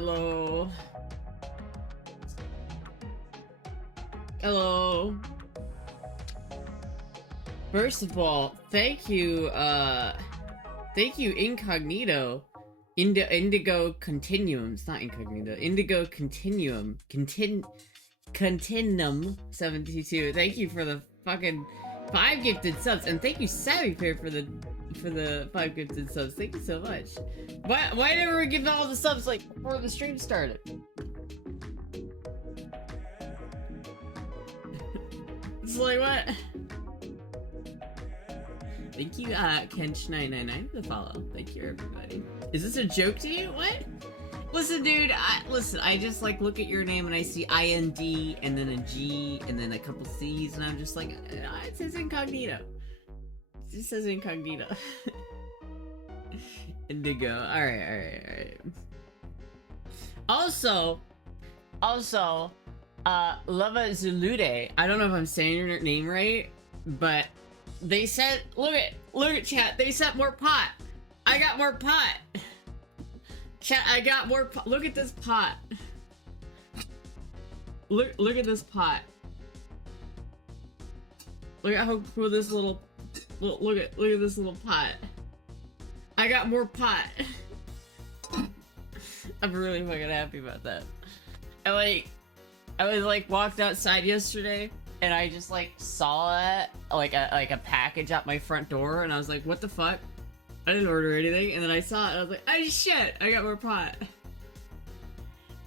Hello. Hello. First of all, thank you, Incognito. Indigo Continuum. It's not Incognito. Indigo Continuum. Continuum 72. Thank you for the fucking 5 gifted subs, and thank you, Savvy Fair, for the 5 gifted subs. Thank you so much. Why never give all the subs like before the stream started? It's like what? Thank you, Kench999 for the follow. Thank you, everybody. Is this a joke to you? What? Listen, dude, I just, like, look at your name and I see IND, and then a G, and then a couple C's, and I'm just like, it says Incognito. It just says Incognito. Indigo. Alright. Also, Lava Zulude, I don't know if I'm saying your name right, but they said, look at chat, they said more pot. I got more pot. Chat, I got more pot. Look at this pot. Look at this pot. Look at how cool this little, look at this little pot. I got more pot. I'm really fucking happy about that. I was like walked outside yesterday and I just like saw it like a package at my front door and I was like, what the fuck? I didn't order anything, and then I saw it and I was like, oh shit, I got more pot.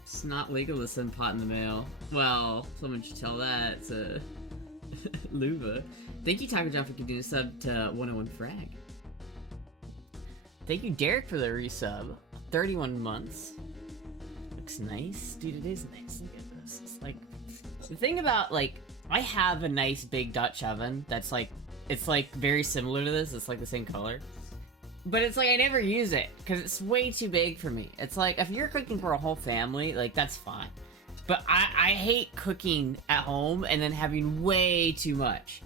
It's not legal to send pot in the mail. Well, someone should tell that to Luva. Thank you, Taco John, for getting a sub to 101 Frag. Thank you, Derek, for the resub. 31 months. Looks nice. Dude, it is nice. Look at this. It's like, the thing about, like, I have a nice big Dutch oven that's like, it's like very similar to this. It's like the same color. But it's like, I never use it, because it's way too big for me. It's like, if you're cooking for a whole family, like, that's fine. But I hate cooking at home and then having way too much.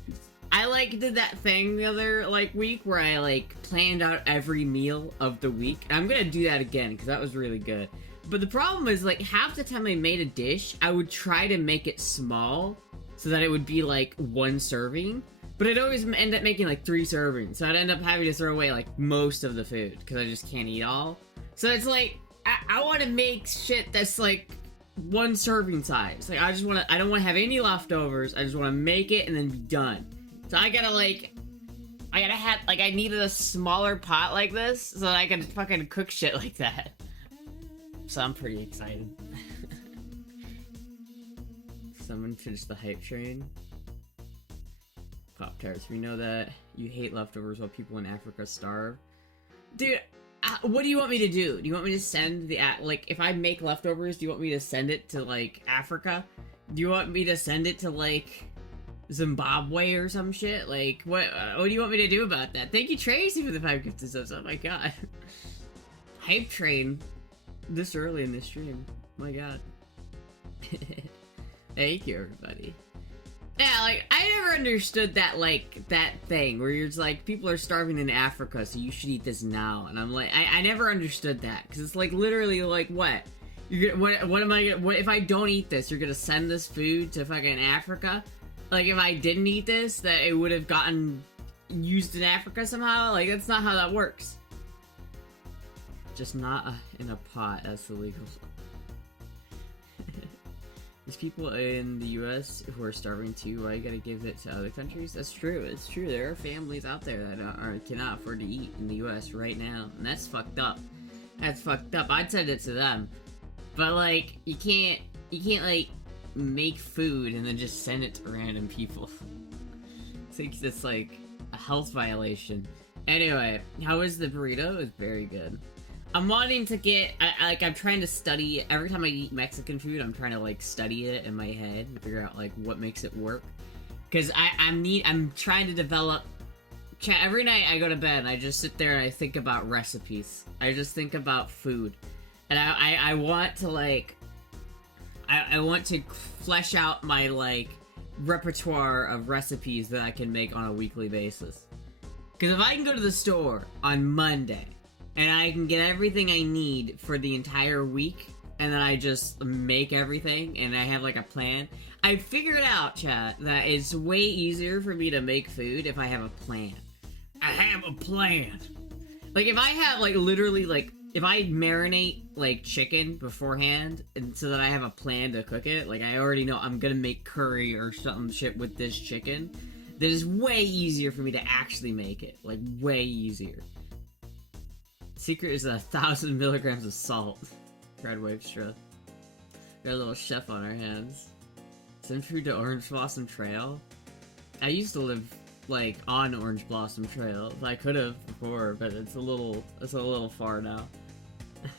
I, like, did that thing the other, like, week where I, like, planned out every meal of the week. And I'm gonna do that again, because that was really good. But the problem is, like, half the time I made a dish, I would try to make it small, so that it would be, like, 1 serving. But I'd always end up making like 3 servings, so I'd end up having to throw away like most of the food because I just can't eat all. So it's like I want to make shit that's like 1 serving size. Like I don't want to have any leftovers. I just want to make it and then be done. So I needed a smaller pot like this so that I could fucking cook shit like that. So I'm pretty excited. Someone finished the hype train. Pop-Tarts, we know that you hate leftovers while people in Africa starve. Dude, what do you want me to do? Do you want me to send the, like, if I make leftovers, do you want me to send it to, like, Africa? Do you want me to send it to, like, Zimbabwe or some shit? Like, what do you want me to do about that? Thank you, Tracy, for the 5 gifted subs. Oh my god. Hype train this early in the stream. Oh my god. Thank you, everybody. Yeah, like, I never understood that, like, that thing where you're just like, people are starving in Africa, so you should eat this now. And I'm like, I never understood that. Because it's like, literally, like, what? What am I gonna, what if I don't eat this? You're gonna send this food to fucking Africa? Like, if I didn't eat this, that it would have gotten used in Africa somehow? Like, that's not how that works. Just not in a pot, that's illegal. There's people in the US who are starving too. Why you gotta give it to other countries? That's true. It's true. There are families out there that cannot afford to eat in the US right now, and that's fucked up. That's fucked up. I'd send it to them, but like you can't like make food and then just send it to random people. I think it's like a health violation. Anyway, how was the burrito? It was very good. I'm wanting to get, I'm trying to study, every time I eat Mexican food, I'm trying to, like, study it in my head and figure out, like, what makes it work. Because I'm trying to develop, every night I go to bed and I just sit there and I think about recipes. I just think about food. And I want to, like, I want to flesh out my, like, repertoire of recipes that I can make on a weekly basis. Because if I can go to the store on Monday, and I can get everything I need for the entire week, and then I just make everything, and I have like a plan. I figured out, chat, that it's way easier for me to make food if I have a plan. I have a plan. Like, if I have, like, literally, like, if I marinate, like, chicken beforehand, and so that I have a plan to cook it, like, I already know I'm gonna make curry or some shit with this chicken, that is way easier for me to actually make it. Like, way easier. Secret is 1,000 milligrams of salt. Red Wave Straw. Got a little chef on our hands. Send food to Orange Blossom Trail. I used to live, like, on Orange Blossom Trail. I could have before, but it's a little far now.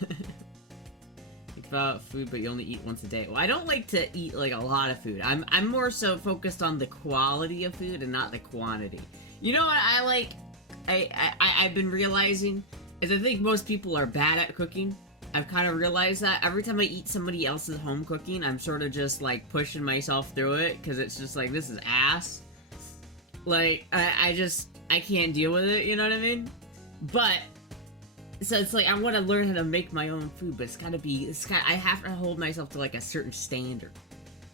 Think about food, but you only eat once a day. Well, I don't like to eat, like, a lot of food. I'm more so focused on the quality of food and not the quantity. You know what I like? I've been realizing is I think most people are bad at cooking. I've kind of realized that every time I eat somebody else's home cooking, I'm sort of just, like, pushing myself through it, because it's just like, this is ass. Like, I can't deal with it, you know what I mean? But, so it's like, I want to learn how to make my own food, but I have to hold myself to, like, a certain standard.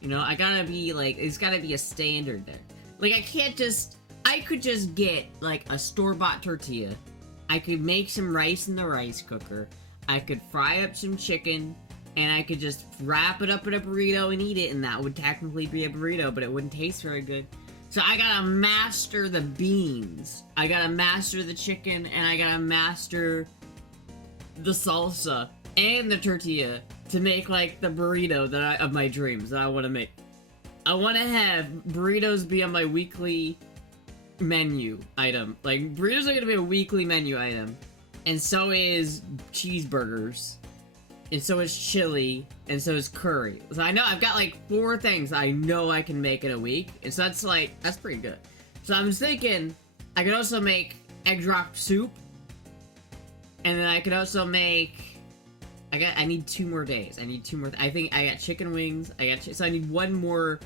You know, I gotta be, like, there's gotta be a standard there. Like, I could just get, like, a store-bought tortilla. I could make some rice in the rice cooker. I could fry up some chicken, and I could just wrap it up in a burrito and eat it, and that would technically be a burrito, but it wouldn't taste very good. So I gotta master the beans. I gotta master the chicken, and I gotta master the salsa and the tortilla to make, like, the burrito of my dreams that I want to make. I want to have burritos be on my weekly menu item. Like, burritos are gonna be a weekly menu item. And so is cheeseburgers. And so is chili. And so is curry. So I know I've got like 4 things I know I can make in a week. And so that's pretty good. So I'm thinking I could also make egg drop soup. And then I could also make... I need 2 more days. I think I got chicken wings. So I need one more,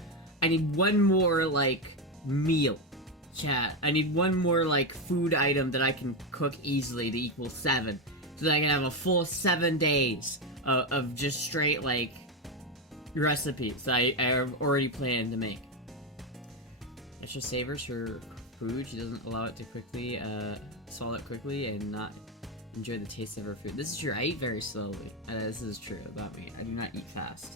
like, meal. Chat. I need one more, like, food item that I can cook easily to equal 7. So that I can have a full 7 days of just straight, like, recipes that I have already planned to make. Extra savors her food. She doesn't allow it to quickly, swallow it quickly and not enjoy the taste of her food. This is true. I eat very slowly. This is true about me. I do not eat fast.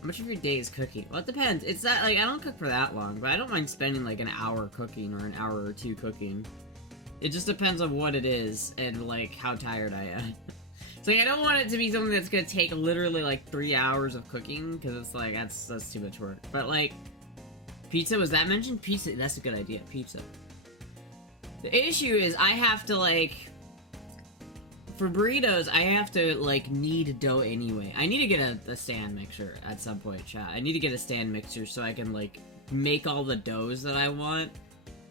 How much of your day is cooking? Well, it depends. It's that, like, I don't cook for that long, but I don't mind spending, like, an hour cooking or an hour or 2 cooking. It just depends on what it is and, like, how tired I am. So, like, I don't want it to be something that's gonna take literally, like, 3 hours of cooking, because it's, like, that's too much work. But, like, pizza, was that mentioned? Pizza, that's a good idea. Pizza. The issue is I have to, like... For burritos, I have to, like, knead dough anyway. I need to get a stand mixer at some point, chat. I need to get a stand mixer so I can, like, make all the doughs that I want,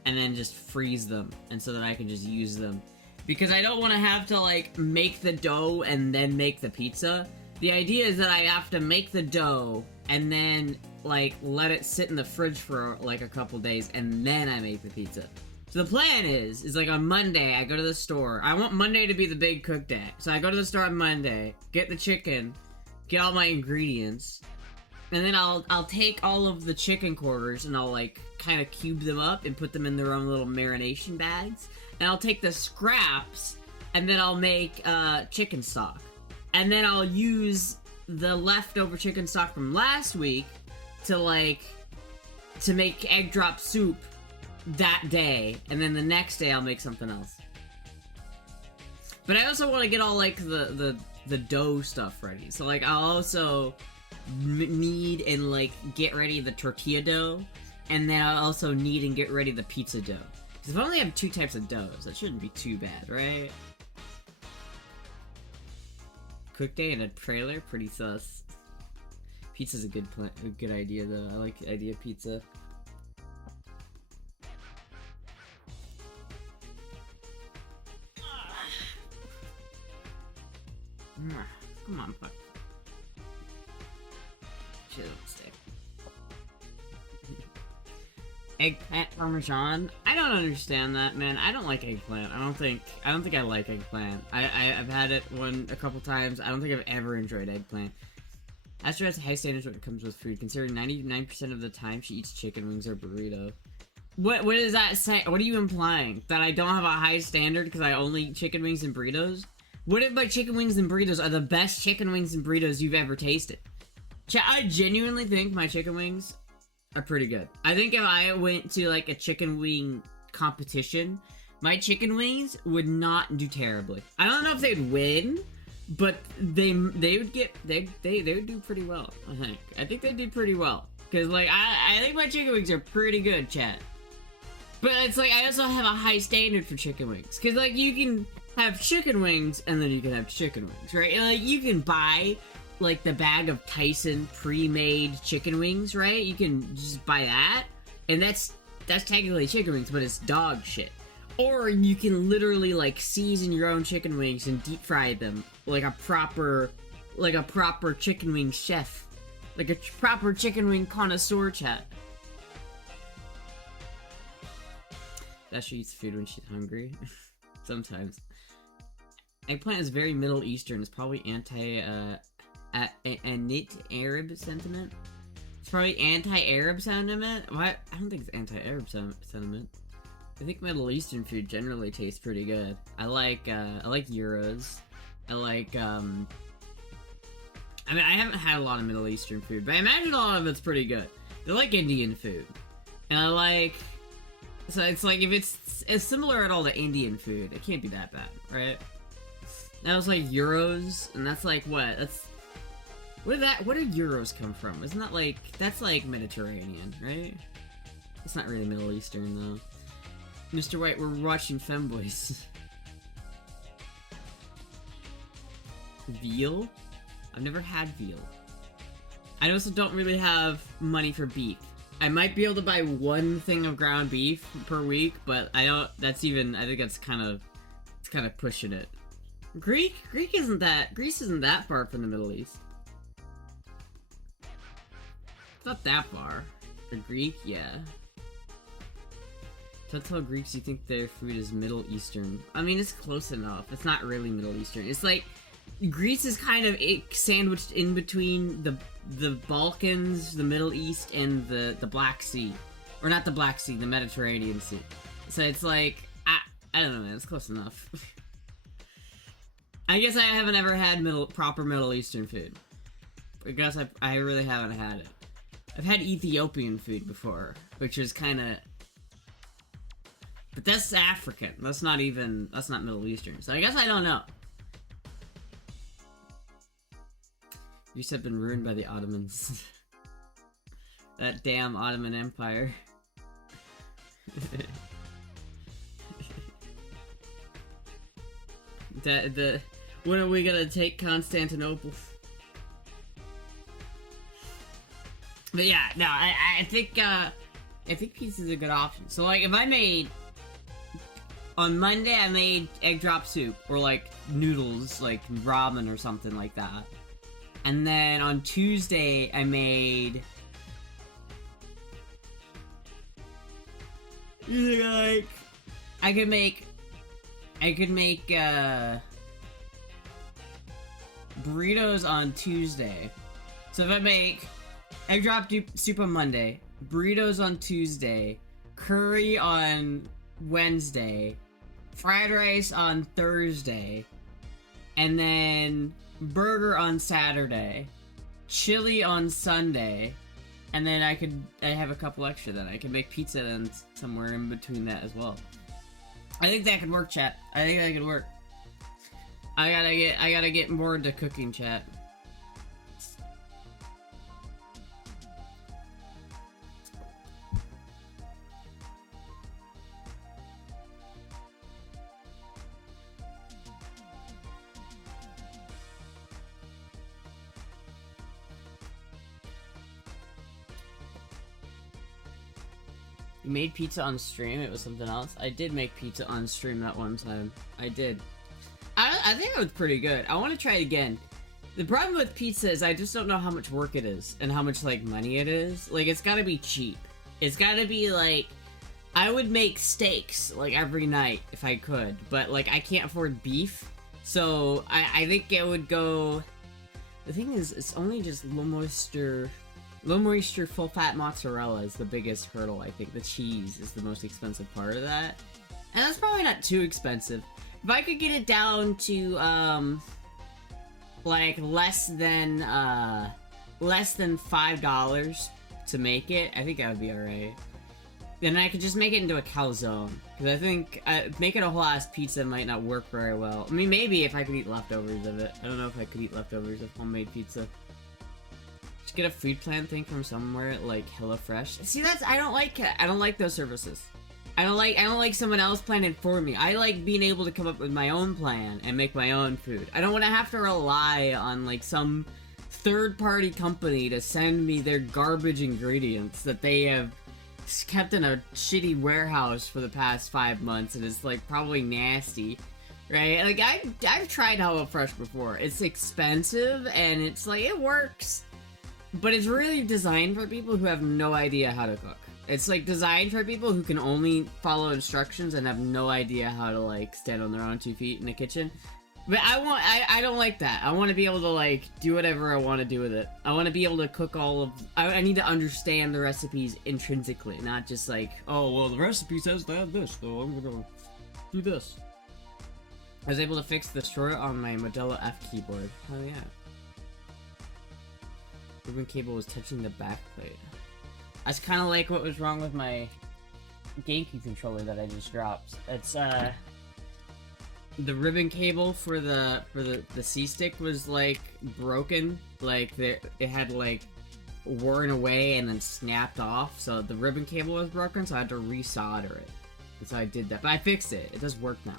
and then just freeze them, and so that I can just use them. Because I don't want to have to, like, make the dough and then make the pizza. The idea is that I have to make the dough, and then, like, let it sit in the fridge for, like, a couple days, and then I make the pizza. So the plan is like on Monday, I go to the store. I want Monday to be the big cook day. So I go to the store on Monday, get the chicken, get all my ingredients, and then I'll take all of the chicken quarters and I'll, like, kind of cube them up and put them in their own little marination bags. And I'll take the scraps and then I'll make chicken stock. And then I'll use the leftover chicken stock from last week to make egg drop soup that day, and then the next day I'll make something else. But I also want to get all, like, the dough stuff ready. So, like, I'll also knead and, like, get ready the tortilla dough, and then I'll also knead and get ready the pizza dough. Because if I only have 2 types of doughs, that shouldn't be too bad, right? Cook day and a trailer? Pretty sus. Pizza's a good idea, though. I like the idea of pizza. Come on, fuck. Chill, stick. Eggplant parmesan? I don't understand that, man. I don't like eggplant. I don't think I like eggplant. I've had it a couple times. I don't think I've ever enjoyed eggplant. Astra has high standards when it comes with food, considering 99% of the time she eats chicken wings or burrito. What does that say? What are you implying? That I don't have a high standard because I only eat chicken wings and burritos? What if my chicken wings and burritos are the best chicken wings and burritos you've ever tasted? I genuinely think my chicken wings are pretty good. I think if I went to like a chicken wing competition, my chicken wings would not do terribly. I don't know if they'd win, but they would do pretty well. I think they did pretty well because like I think my chicken wings are pretty good, chat. But it's like I also have a high standard for chicken wings because like you can have chicken wings and then you can have chicken wings, right? And, like you can buy like the bag of Tyson pre-made chicken wings, right? You can just buy that, and that's technically chicken wings, but it's dog shit. Or you can literally like season your own chicken wings and deep fry them like a proper chicken wing chef, like a proper chicken wing connoisseur, chat. Dasha eats food when she's hungry. Sometimes. Eggplant is very Middle Eastern. It's probably Arab sentiment. It's probably anti-Arab sentiment. What? I don't think it's anti-Arab sentiment. I think Middle Eastern food generally tastes pretty good. I like gyros. I like I mean, I haven't had a lot of Middle Eastern food, but I imagine a lot of it's pretty good. I like Indian food, and I like. So it's like if it's similar at all to Indian food, it can't be that bad, right? That was like euros, and that's like what? Where do euros come from? Isn't that like that's like Mediterranean, right? It's not really Middle Eastern though. Mr. White, we're watching Femboys. Veal? I've never had veal. I also don't really have money for beef. I might be able to buy one thing of ground beef per week, but I don't. That's even. I think that's kind of pushing it. Greece isn't that far from the Middle East. It's not that far. For Greek, yeah. Don't tell Greeks you think their food is Middle Eastern. I mean, it's close enough. It's not really Middle Eastern. It's like Greece is kind of sandwiched in between the Balkans, the Middle East, and the Black Sea, or not the Black Sea, the Mediterranean Sea. So it's like I don't know, man. It's close enough. I guess I haven't ever had proper Middle Eastern food. I guess I really haven't had it. I've had Ethiopian food before, which is kind of. But that's African. That's not Middle Eastern. So I guess I don't know. Greece have been ruined by the Ottomans. That damn Ottoman Empire. When are we gonna take Constantinople? But yeah, no, I think pizza is a good option. So like, if I made on Monday, I made egg drop soup or like noodles, like ramen or something like that, and then on Tuesday I made like I could make burritos on Tuesday. So if I make egg drop soup on Monday, burritos on Tuesday, curry on Wednesday, fried rice on Thursday, and then burger on Saturday, chili on Sunday, and then I have a couple extra then. I can make pizza then somewhere in between that as well. I think that could work, chat. I think that could work. I gotta get more into cooking, chat. You made pizza on stream? It was something else? I did make pizza on stream that one time. I did. I think it was pretty good. I want to try it again. The problem with pizza is I just don't know how much work it is and how much, like, money it is. Like, it's gotta be cheap. It's gotta be, like, I would make steaks, like, every night if I could, but, like, I can't afford beef, so I think it would go... The thing is, it's only just low moisture, full-fat mozzarella is the biggest hurdle, I think. The cheese is the most expensive part of that. And that's probably not too expensive. If I could get it down to, like, less than $5 to make it, I think that would be alright. Then I could just make it into a calzone. Because I think making a whole ass pizza might not work very well. I mean, maybe if I could eat leftovers of it. I don't know if I could eat leftovers of homemade pizza. Just get a food plan thing from somewhere like HelloFresh. See, I don't like it. I don't like those services. I don't like someone else planning for me. I like being able to come up with my own plan and make my own food. I don't want to have to rely on like some third-party company to send me their garbage ingredients that they have kept in a shitty warehouse for the past 5 months, and it's like probably nasty, right? Like I've tried HelloFresh before. It's expensive and it's like it works, but it's really designed for people who have no idea how to cook. It's like designed for people who can only follow instructions and have no idea how to like stand on their own 2 feet in the kitchen. But I don't like that. I want to be able to, like, do whatever I want to do with it. I want to be able to cook all of... I need to understand the recipes intrinsically, not just like, oh, well, the recipe says to add this, so I'm gonna do this. I was able to fix the short on my Modelo F keyboard. Oh, yeah. Ribbon cable was touching the back plate. That's kind of like what was wrong with my GameCube controller that I just dropped. It's, the ribbon cable for the C-stick was, like, broken. Like, it had, like, worn away and then snapped off. So the ribbon cable was broken, so I had to resolder it. And so I did that. But I fixed it. It does work now,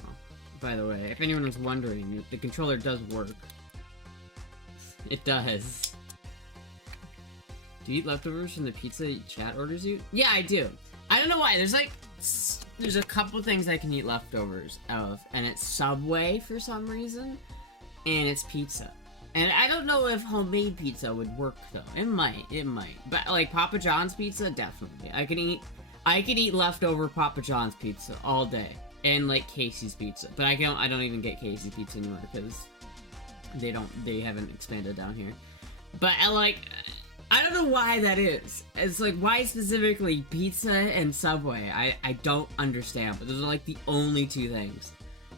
by the way. If anyone was wondering, the controller does work. It does. Do you eat leftovers from the pizza chat orders you? Yeah, I do. I don't know why. There's a couple things I can eat leftovers of, and it's Subway for some reason, and it's pizza. And I don't know if homemade pizza would work though. It might. But like Papa John's pizza, definitely. I could eat leftover Papa John's pizza all day, and like Casey's pizza. But I don't even get Casey's pizza anymore because they haven't expanded down here. But I don't know why that is. It's like, why specifically pizza and Subway? I don't understand, but those are like the only two things.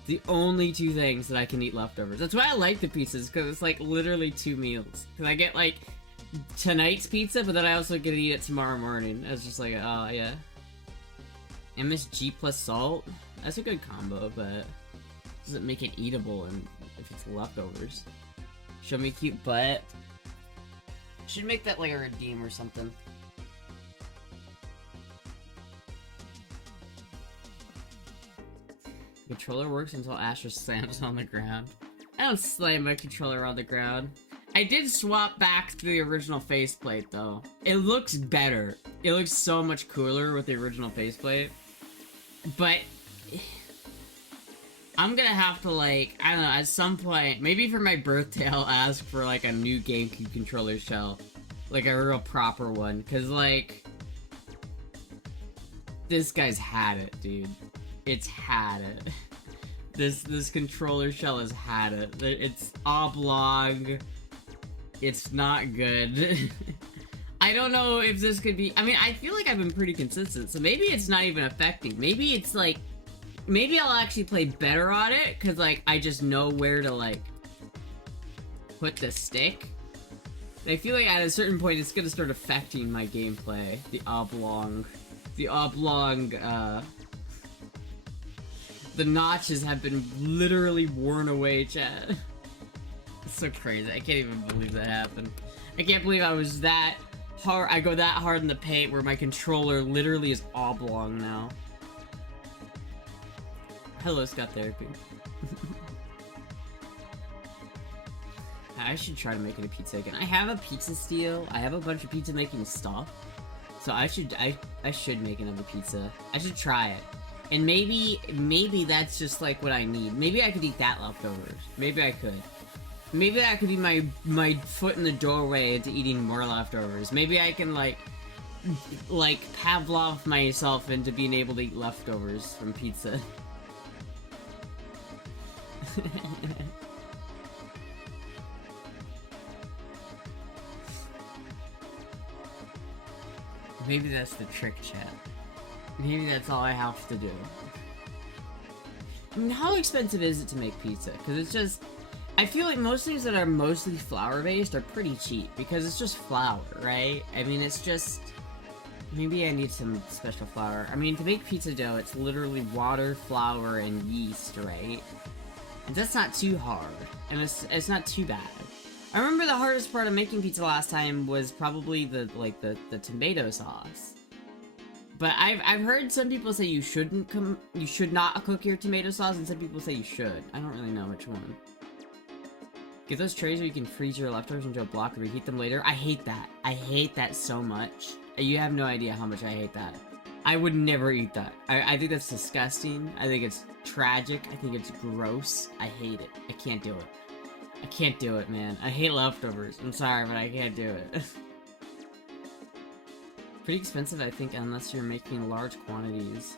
The only two things that I can eat leftovers. That's why I like the pizzas, because it's like literally 2 meals. Because I get like tonight's pizza, but then I also get to eat it tomorrow morning. It's just like, oh yeah. MSG plus salt? That's a good combo, but doesn't make it eatable and if it's leftovers. Show me a cute butt. Should make that like a redeem or something. Controller works until Astra slams on the ground. I don't slam my controller on the ground. I did swap back to the original faceplate though. It looks better. It looks so much cooler with the original faceplate. But I'm gonna have to, like, I don't know, at some point, maybe for my birthday, I'll ask for, like, a new GameCube controller shell. Like, a real proper one. Because, like, this guy's had it, dude. It's had it. This controller shell has had it. It's oblong. It's not good. I don't know if this could be... I mean, I feel like I've been pretty consistent, so maybe it's not even affecting. Maybe it's, like... Maybe I'll actually play better on it, because, like, I just know where to, like, put the stick. I feel like at a certain point, it's gonna start affecting my gameplay. The oblong, the notches have been literally worn away, chat. It's so crazy. I can't even believe that happened. I can't believe I was that hard. I go that hard in the paint where my controller literally is oblong now. Hello, Scott Therapy. I should try to make it a pizza again. I have a pizza steel. I have a bunch of pizza making stuff. So I should make another pizza. I should try it. And maybe that's just like what I need. Maybe I could eat that leftovers. Maybe I could. Maybe that could be my foot in the doorway into eating more leftovers. Maybe I can, like, like, Pavlov myself into being able to eat leftovers from pizza. Maybe that's the trick, chat. Maybe that's all I have to do. I mean, how expensive is it to make pizza? Because it's just... I feel like most things that are mostly flour-based are pretty cheap, because it's just flour, right? I mean, it's just... Maybe I need some special flour. I mean, to make pizza dough, it's literally water, flour, and yeast, right? And that's not too hard. And it's not too bad. I remember the hardest part of making pizza last time was probably the tomato sauce. But I've heard some people say you should not cook your tomato sauce, and some people say you should. I don't really know which one. Get those trays where you can freeze your leftovers into a block and reheat them later. I hate that. I hate that so much. You have no idea how much I hate that. I would never eat that. I think that's disgusting. I think it's tragic. I think it's gross. I hate it. I can't do it. I can't do it, man. I hate leftovers. I'm sorry, but I can't do it. Pretty expensive, I think, unless you're making large quantities.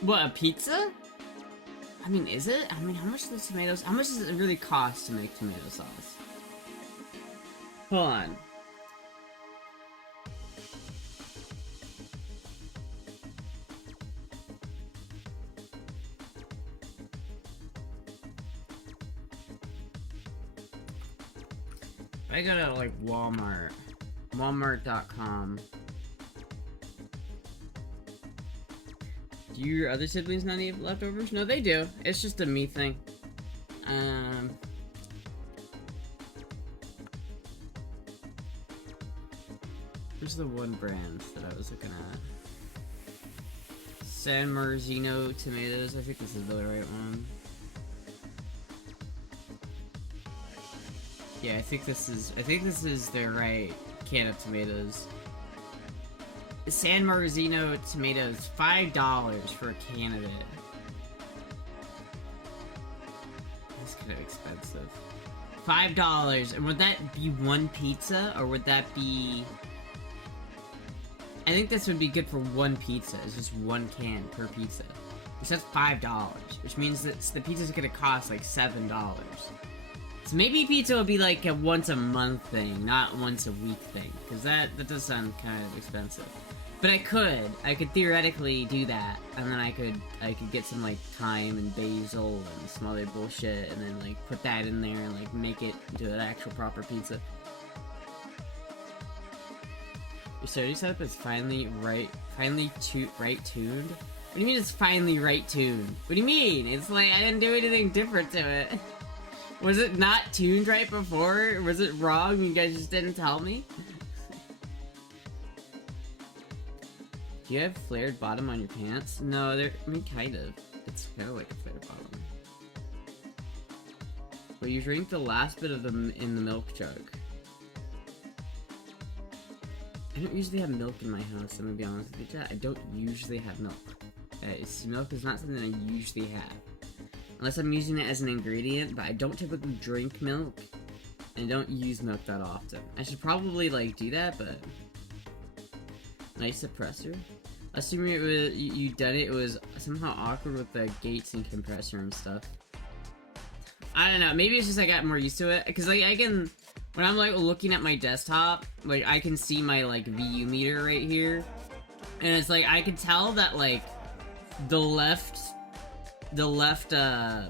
What, a pizza? I mean, is it? I mean, how much does it really cost to make tomato sauce? Hold on. I go to, like, Walmart. Walmart.com. Do your other siblings not eat leftovers? No, they do. It's just a me thing. Where's the one brand that I was looking at? San Marzino tomatoes. I think this is the right one. Yeah, I think this is their right can of tomatoes. San Marzino tomatoes, $5 for a can of it. That's kind of expensive. $5, and would that be one pizza, or would that be... I think this would be good for one pizza. It's just one can per pizza. Which that's $5, which means that the pizza's gonna cost like $7. So maybe pizza would be like a once a month thing, not once a week thing, because that does sound kind of expensive. But I could theoretically do that, and then I could get some like thyme and basil and some other bullshit, and then like put that in there and like make it into an actual proper pizza. Your Saturday setup is finally right tuned. What do you mean it's finally right tuned? What do you mean? It's like I didn't do anything different to it. Was it not tuned right before? Was it wrong? You guys just didn't tell me? Do you have flared bottom on your pants? No, I mean, kind of. It's kind of like a flared bottom. But you drink the last bit of them in the milk jug. I don't usually have milk in my house, I'm gonna be honest with you, chat. I don't usually have milk. Milk is not something I usually have. Unless I'm using it as an ingredient, but I don't typically drink milk. And I don't use milk that often. I should probably, like, do that, but... Nice suppressor. Assuming it was, you done it was somehow awkward with the gates and compressor and stuff. I don't know, maybe it's just I got more used to it. Because, like, I can... When I'm, like, looking at my desktop, like, I can see my, like, VU meter right here. And it's like, I can tell that, like, the left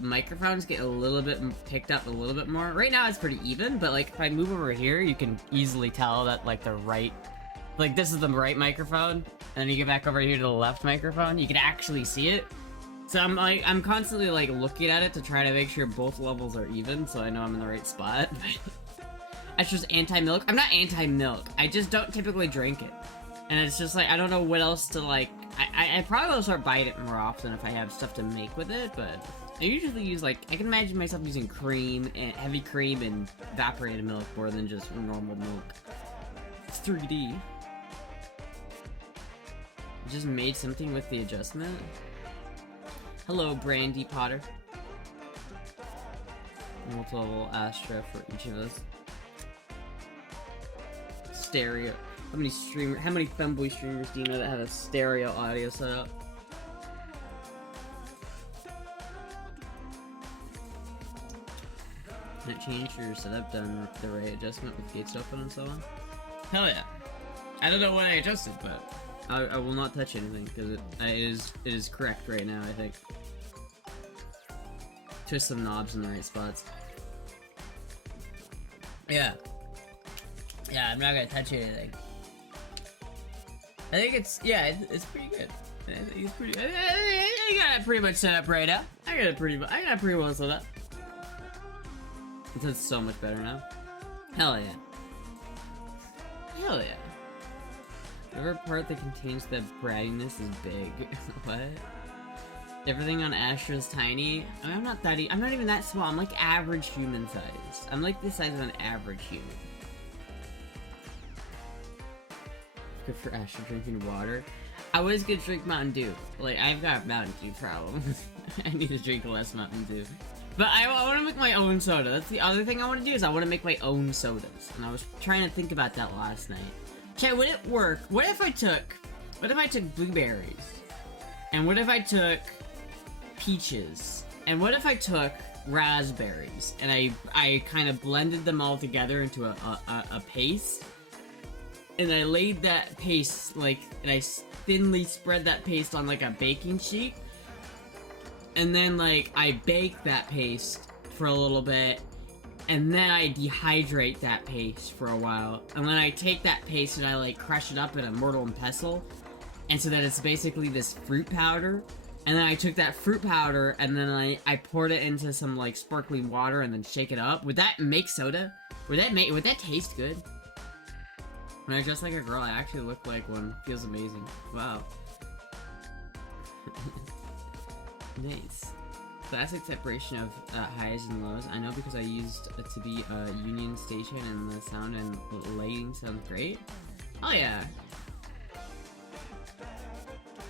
microphones get a little bit picked up a little bit more. Right now it's pretty even, but like if I move over here, you can easily tell that like the right, like this is the right microphone, and then you get back over here to the left microphone, you can actually see it. So I'm constantly like looking at it to try to make sure both levels are even, so I know I'm in the right spot. That's just anti-milk. I'm not anti-milk, I just don't typically drink it. And it's just like, I don't know what else to like, I probably will start buying it more often if I have stuff to make with it, but I usually use like, I can imagine myself using cream, and heavy cream, and evaporated milk more than just normal milk. It's 3D. Just made something with the adjustment. Hello, Brandy Potter. Multiple Astra for each of us. Stereo. How many femboy streamers do you know that have a stereo audio setup? Can it change your setup, done the right adjustment with gates open and so on? Hell yeah. I don't know what I adjusted, but I will not touch anything because it is correct right now, I think. Twist some knobs in the right spots. Yeah. Yeah, I'm not gonna touch anything. I think it's pretty good. I think it's pretty. I got it pretty much set up right now. I got it pretty well set up. It's so much better now. Hell yeah. Hell yeah. Whatever part that contains the brattiness is big. What? Everything on Astra is tiny. I mean, I'm not even that small. I'm like average human size. I'm like the size of an average human. Good for Astra drinking water. I was gonna drink Mountain Dew. Like, I've got Mountain Dew problems. I need to drink less Mountain Dew. But I want to make my own soda. That's the other thing I want to do, is I want to make my own sodas. And I was trying to think about that last night. Okay, would it work? What if I took blueberries? And what if I took peaches? And what if I took raspberries? And I kind of blended them all together into a paste. And I laid that paste, and I thinly spread that paste on, like, a baking sheet. And then, like, I bake that paste for a little bit. And then I dehydrate that paste for a while. And then I take that paste and I, like, crush it up in a mortar and pestle. And so that it's basically this fruit powder. And then I took that fruit powder and then I poured it into some, like, sparkling water and then shake it up. Would that make soda? Would that taste good? When I dress like a girl, I actually look like one. Feels amazing. Wow. Nice. Classic separation of highs and lows. I know because I used it to be a Union Station and the sound and lighting sounds great. Oh yeah.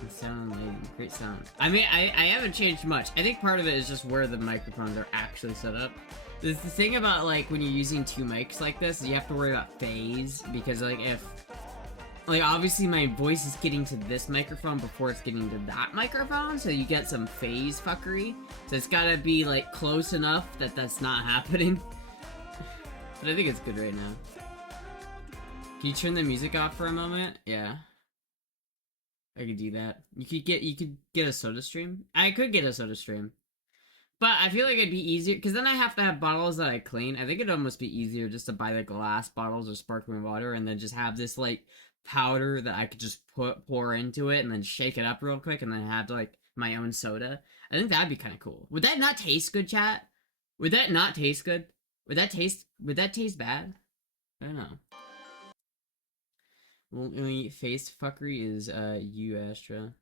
The sound and lighting. Great sound. I mean, I haven't changed much. I think part of it is just where the microphones are actually set up. The thing about, like, when you're using two mics like this, you have to worry about phase, because, like, obviously my voice is getting to this microphone before it's getting to that microphone, so you get some phase fuckery. So it's gotta be, like, close enough that that's not happening. But I think it's good right now. Can you turn the music off for a moment? Yeah. I could do that. You could get a soda stream? I could get a soda stream. But I feel like it'd be easier, because then I have to have bottles that I clean. I think it'd almost be easier just to buy, like, glass bottles of sparkling water and then just have this, like, powder that I could just pour into it and then shake it up real quick and then have, like, my own soda. I think that'd be kind of cool. Would that not taste good, chat? Would that not taste good? Would that taste bad? I don't know. Only face fuckery is, you, Astra.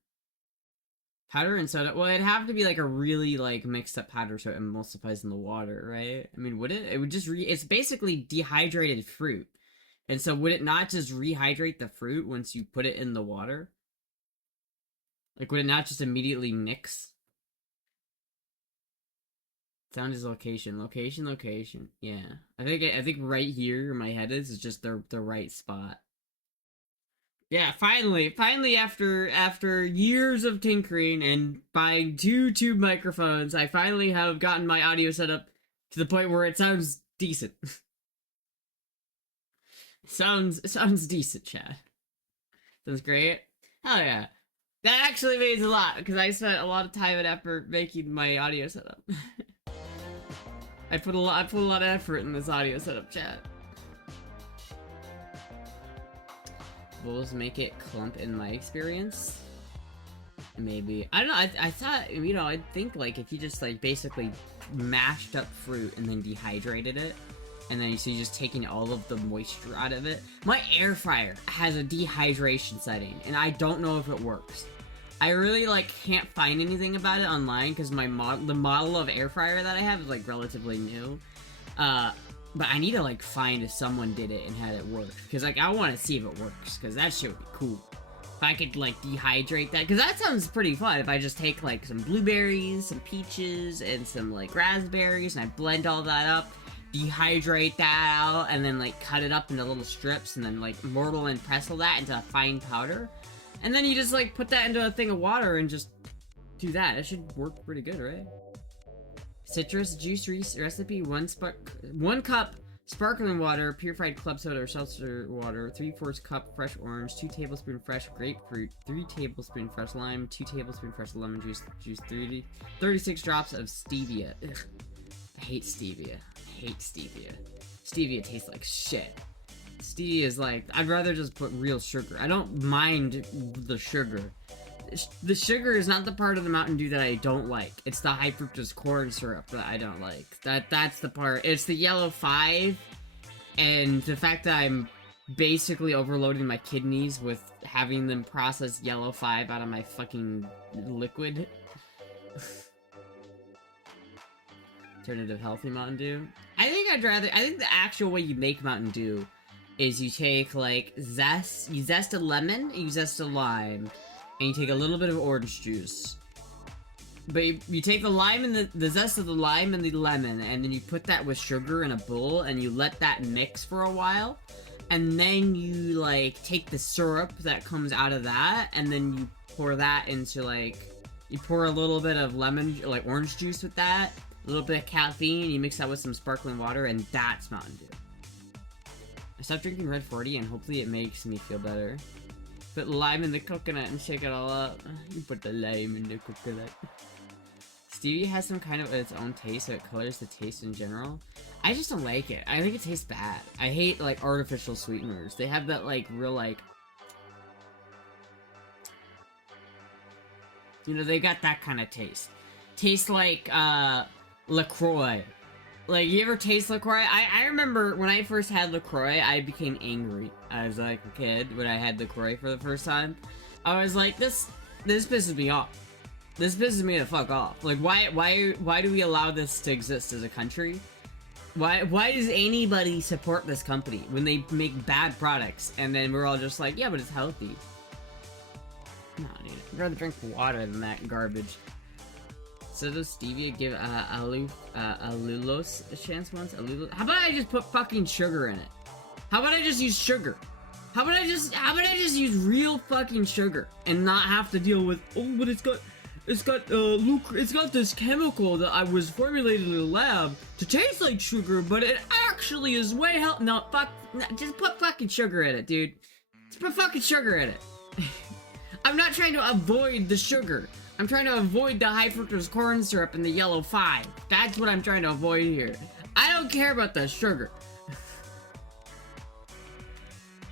Powder and soda? Well, it'd have to be, like, a really, like, mixed up powder so it emulsifies in the water, right? I mean, would it? It would just it's basically dehydrated fruit. And so would it not just rehydrate the fruit once you put it in the water? Like, would it not just immediately mix? Sound is location. Location. Yeah. I think right here where my head is just the right spot. Yeah, finally after years of tinkering and buying two tube microphones, I finally have gotten my audio set up to the point where it sounds decent. sounds decent, chat. Sounds great. Hell yeah. That actually means a lot, because I spent a lot of time and effort making my audio setup. I put a lot of effort in this audio setup, chat. Bulls make it clump in my experience. Maybe. I don't know, I thought, you know, I'd think, like, if you just, like, basically mashed up fruit and then dehydrated it, and then so you're just taking all of the moisture out of it. My air fryer has a dehydration setting, and I don't know if it works. I really, like, can't find anything about it online, because the model of air fryer that I have is, like, relatively new. But I need to, like, find if someone did it and had it work. Because, like, I want to see if it works. Because that shit would be cool. If I could, like, dehydrate that. Because that sounds pretty fun. If I just take, like, some blueberries, some peaches, and some, like, raspberries, and I blend all that up. dehydrate that out, and then, like, cut it up into little strips, and then, like, mortal and pestle that into a fine powder. And then you just, like, put that into a thing of water and just do that. It should work pretty good, right? Citrus juice recipe, 1 cup sparkling water, purified club soda or seltzer water, 3/4 cup fresh orange, 2 tablespoons fresh grapefruit, 3 tablespoons fresh lime, 2 tablespoons fresh lemon juice, 36 drops of stevia. Ugh. I hate stevia. I hate stevia. Stevia tastes like shit. Stevia is like, I'd rather just put real sugar. I don't mind the sugar. The sugar is not the part of the Mountain Dew that I don't like. It's the high fructose corn syrup that I don't like. That's the part. It's the yellow 5, and the fact that I'm basically overloading my kidneys with having them process yellow 5 out of my fucking liquid. Alternative healthy Mountain Dew. I think the actual way you make Mountain Dew is you take, like, you zest a lemon, you zest a lime, and you take a little bit of orange juice. But you take the lime and the zest of the lime and the lemon, and then you put that with sugar in a bowl, and you let that mix for a while. And then you, like, take the syrup that comes out of that, and then you pour that into, like, you pour a little bit of lemon, like, orange juice with that, a little bit of caffeine, you mix that with some sparkling water, and that's Mountain Dew. I stopped drinking Red 40, and hopefully it makes me feel better. Put lime in the coconut and shake it all up. You put the lime in the coconut. Stevia has some kind of its own taste, so it colors the taste in general. I just don't like it. I think it tastes bad. I hate, like, artificial sweeteners. They have that, like, real, like... You know, they got that kind of taste. Tastes like, LaCroix. Like, you ever taste LaCroix? I remember when I first had LaCroix, I became angry as, like, a kid when I had LaCroix for the first time. I was like, this pisses me off. This pisses me the fuck off. Like, why do we allow this to exist as a country? Why does anybody support this company when they make bad products, and then we're all just like, yeah, but it's healthy? No, dude. I'd rather drink water than that garbage. So does stevia give allulose a chance once? How about I just put fucking sugar in it? How about I just use sugar? How about I just use real fucking sugar and not have to deal with, oh, but it's got this chemical that I was formulated in the lab to taste like sugar, but it actually is way healthy. No, just put fucking sugar in it, dude. Just put fucking sugar in it. I'm not trying to avoid the sugar. I'm trying to avoid the high fructose corn syrup and the yellow 5. That's what I'm trying to avoid here. I don't care about the sugar.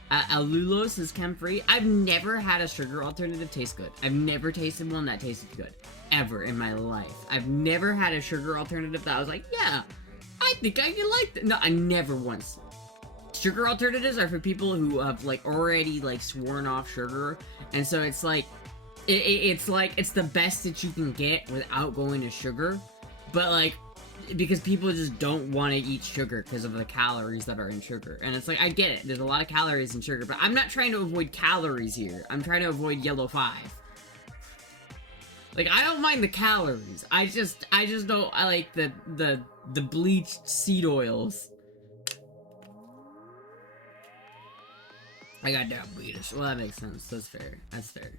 Allulose is chem-free. I've never had a sugar alternative taste good. I've never tasted one that tasted good. Ever in my life. I've never had a sugar alternative that I was like, yeah, I think I can like that. No, I never once. Sugar alternatives are for people who have, like, already, like, sworn off sugar. And so it's like, it's like, it's the best that you can get without going to sugar. But, like, because people just don't want to eat sugar because of the calories that are in sugar. And it's like, I get it, there's a lot of calories in sugar, but I'm not trying to avoid calories here. I'm trying to avoid yellow 5. Like, I don't mind the calories. I just don't, I like the bleached seed oils. I got diabetes. Well, that makes sense. That's fair. That's fair.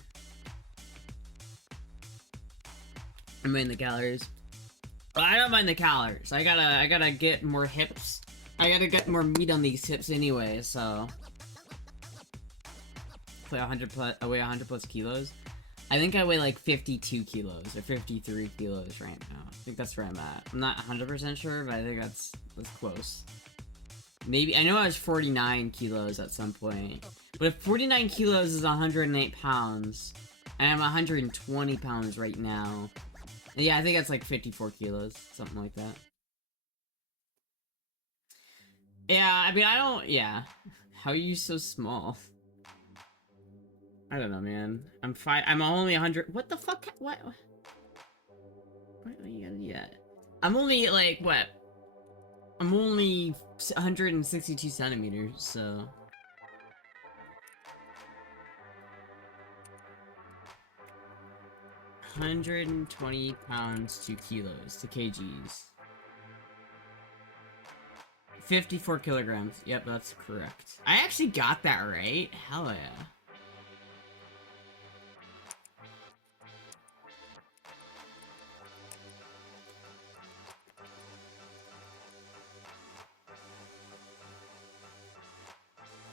I mind the calories. Well, I don't mind the calories. I gotta get more hips. I gotta get more meat on these hips anyway, so. I weigh 100 plus kilos. I think I weigh like 52 kilos or 53 kilos right now. I think that's where I'm at. I'm not 100% sure, but I think that's close. Maybe, I know I was 49 kilos at some point. But if 49 kilos is 108 pounds, and I'm 120 pounds right now, yeah, I think that's like 54 kilos, something like that. Yeah, I mean, yeah. How are you so small? I don't know, man. I'm only 100, what the fuck, what are you gonna do that? I'm only, like, what? I'm only 162 centimeters, so. £120 to kilos, to kgs. 54 kilograms. Yep, that's correct. I actually got that right. Hell yeah.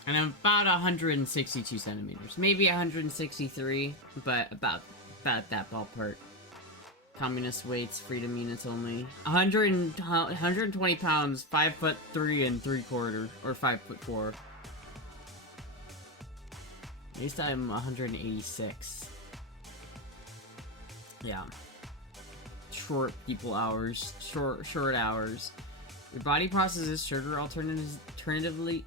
And I'm about 162 centimeters. Maybe 163, but about that ballpark. Communist weights, freedom units only. 120 pounds, 5'3" and 3/4, or 5'4". At least I'm 186. Yeah. Short people hours. Short hours. Your body processes sugar alternatively.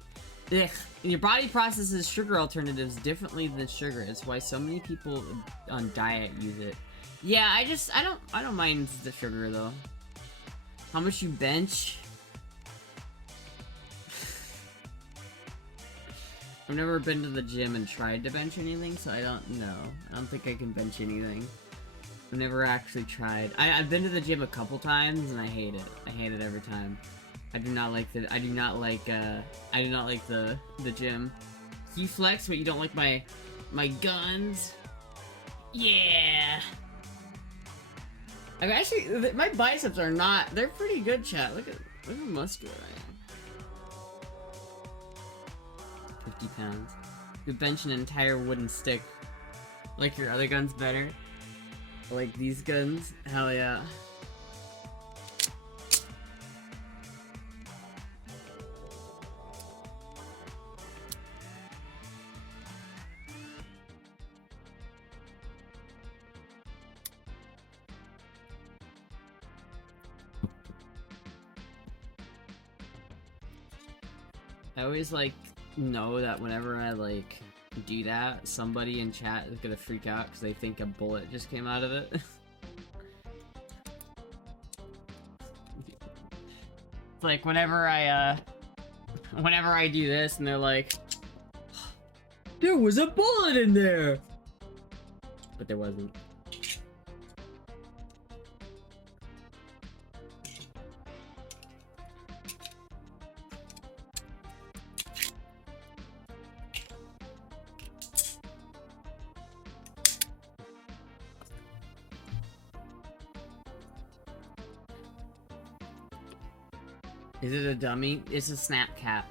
Your body processes sugar alternatives differently than sugar. It's why so many people on diet use it. Yeah, I don't mind the sugar though. How much you bench? I've never been to the gym and tried to bench anything, so I don't know. I don't think I can bench anything. I've never actually tried. I've been to the gym a couple times and I hate it. I hate it every time. I do not like the gym. You flex, but you don't like my guns? Yeah. I'm actually, my biceps are not, they're pretty good, chat. Look how muscular I am. 50 pounds. You bench an entire wooden stick. Like your other guns better? Like these guns? Hell yeah. I always like know that whenever I like do that, somebody in chat is gonna freak out because they think a bullet just came out of it. It's like whenever I do this and they're like, there was a bullet in there, but there wasn't. Is it a dummy? It's a snap cap.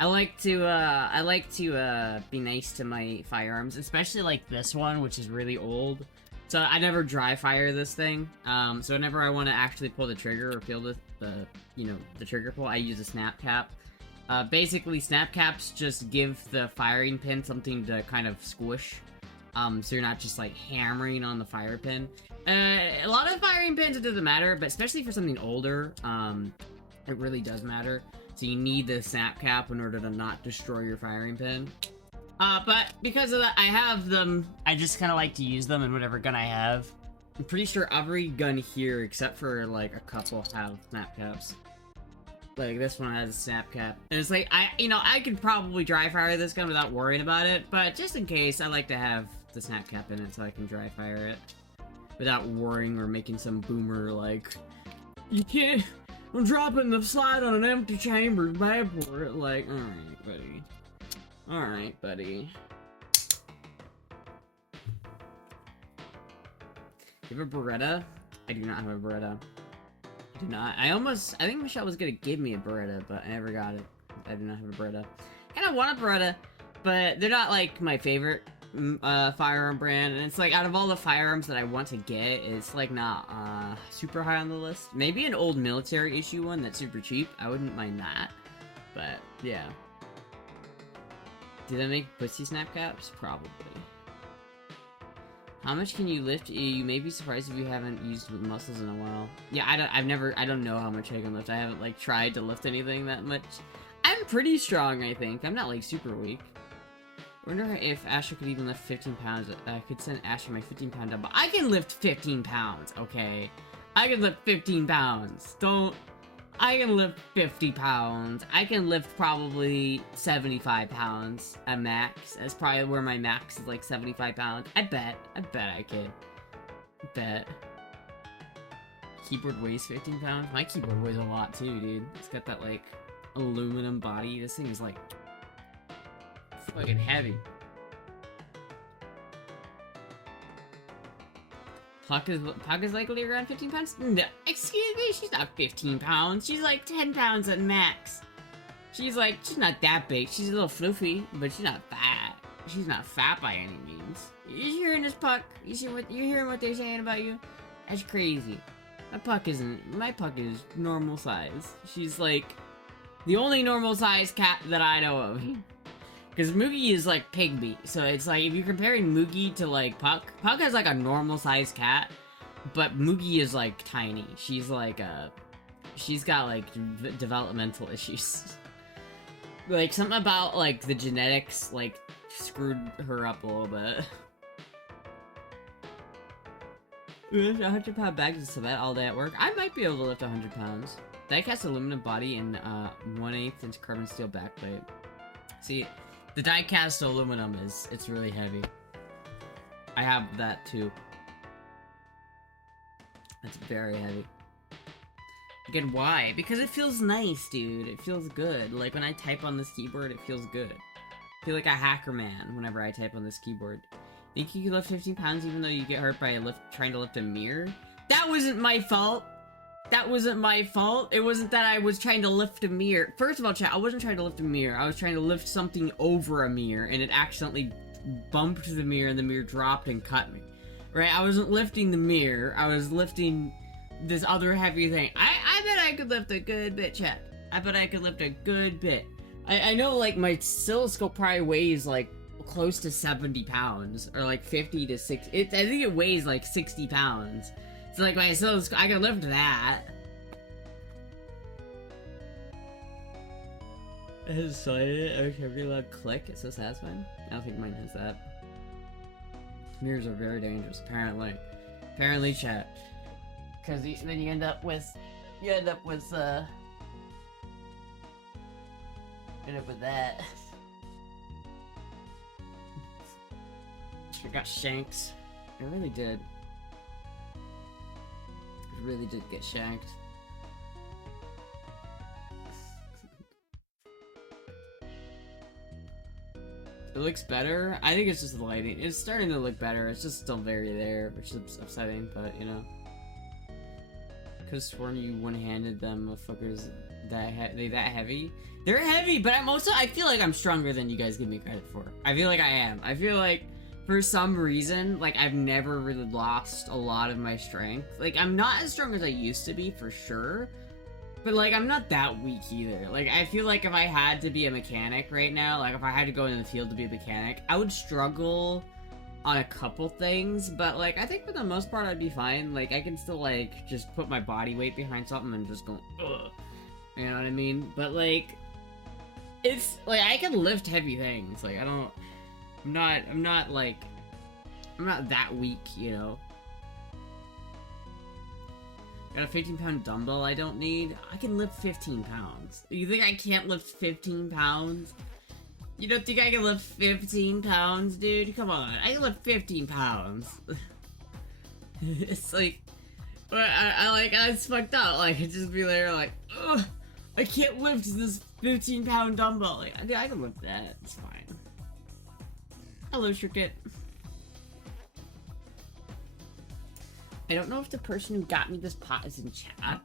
I like to be nice to my firearms, especially like this one, which is really old. So I never dry fire this thing. So whenever I want to actually pull the trigger or feel the trigger pull, I use a snap cap. Basically, snap caps just give the firing pin something to kind of squish. So you're not just like hammering on the fire pin. A lot of firing pins, it doesn't matter, but especially for something older, it really does matter. So you need the snap cap in order to not destroy your firing pin. But because of that, I have them. I just kind of like to use them in whatever gun I have. I'm pretty sure every gun here, except for like a couple, have snap caps. Like this one has a snap cap, and it's like I could probably dry fire this gun without worrying about it. But just in case, I like to have the snap cap in it so I can dry fire it without worrying or making some boomer like, you can't. I'm dropping the slide on an empty chamber bad for it. Like, alright, buddy. Alright, buddy. You have a Beretta? I do not have a Beretta. I do not. I think Michelle was gonna give me a Beretta, but I never got it. I do not have a Beretta. I kind of want a Beretta, but they're not, like, my favorite firearm brand, and it's like, out of all the firearms that I want to get, it's like not super high on the list. Maybe an old military issue one that's super cheap, I wouldn't mind that, but yeah. Do they make pussy snap caps? Probably. How much can you lift? You may be surprised if you haven't used muscles in a while. Yeah, I don't know how much I can lift. I haven't like tried to lift anything that much. I'm pretty strong, I think. I'm not like super weak. I wonder if Astra could even lift 15 pounds. I could send Astra my 15-pound dumbbell. I can lift 15 pounds, okay? I can lift 15 pounds. I can lift 50 pounds. I can lift probably 75 pounds at max. That's probably where my max is, like 75 pounds. I bet I could. Bet. Keyboard weighs 15 pounds? My keyboard weighs a lot too, dude. It's got that, like, aluminum body. This thing is like fucking heavy. Puck is likely around 15 pounds? No, excuse me, she's not 15 pounds. She's like 10 pounds at max. She's not that big. She's a little floofy, but she's not fat. She's not fat by any means. You hearing this, Puck? You hearing what they're saying about you? That's crazy. My Puck is normal size. She's like the only normal size cat that I know of. Because Moogie is like pygmy, so it's like if you're comparing Moogie to like Puck has like a normal sized cat, but Moogie is like tiny. She's got like developmental issues. Like something about like the genetics like screwed her up a little bit. Lift 100-pound bags to bed all day at work. I might be able to lift 100 pounds. Die-cast aluminum body and 1/8 inch carbon steel backplate. See, the die-cast aluminum it's really heavy. I have that too. It's very heavy. Again, why? Because it feels nice, dude. It feels good. Like when I type on this keyboard, it feels good. I feel like a hacker man whenever I type on this keyboard. Think you could lift 15 pounds even though you get hurt by trying to lift a mirror? That wasn't my fault! That wasn't my fault. It wasn't that I was trying to lift a mirror. First of all, chat, I wasn't trying to lift a mirror. I was trying to lift something over a mirror, and it accidentally bumped the mirror, and the mirror dropped and cut me. Right? I wasn't lifting the mirror. I was lifting this other heavy thing. I bet I could lift a good bit, chat. I bet I could lift a good bit. I know, like, my oscilloscope probably weighs, like, close to 70 pounds. Or, like, 50 to 60. I think it weighs, like, 60 pounds. So, like, my oscilloscope, I can lift that. It has silent, every loud click. It's so satisfying. I don't think mine has that. Mirrors are very dangerous, apparently. Apparently, chat. Because then you end up with that. I got shanks. I really did. I really did get shanked. It looks better. I think it's just the lighting. It's starting to look better. It's just still very there, which is upsetting, but you know. Could've sworn you one-handed them motherfuckers they that heavy? They're heavy, but I feel like I'm stronger than you guys give me credit for. I feel like I am. I feel like for some reason, like I've never really lost a lot of my strength. Like I'm not as strong as I used to be for sure, but like I'm not that weak either. Like I feel like if I had to be a mechanic right now, like if I had to go into the field to be a mechanic, I would struggle on a couple things, but like I think for the most part I'd be fine. Like I can still like just put my body weight behind something and just go ugh. You know what I mean? But like it's like I can lift heavy things. Like I'm not that weak, you know. Got a 15-pound dumbbell I don't need. I can lift 15 pounds. You think I can't lift 15 pounds? You don't think I can lift 15 pounds, dude? Come on, I can lift 15 pounds. It's like, it's fucked up. Like, it just be there, like, ugh, I can't lift this 15-pound dumbbell. Like, I can lift that. It's fine. Hello, Shirkit. I don't know if the person who got me this pot is in chat,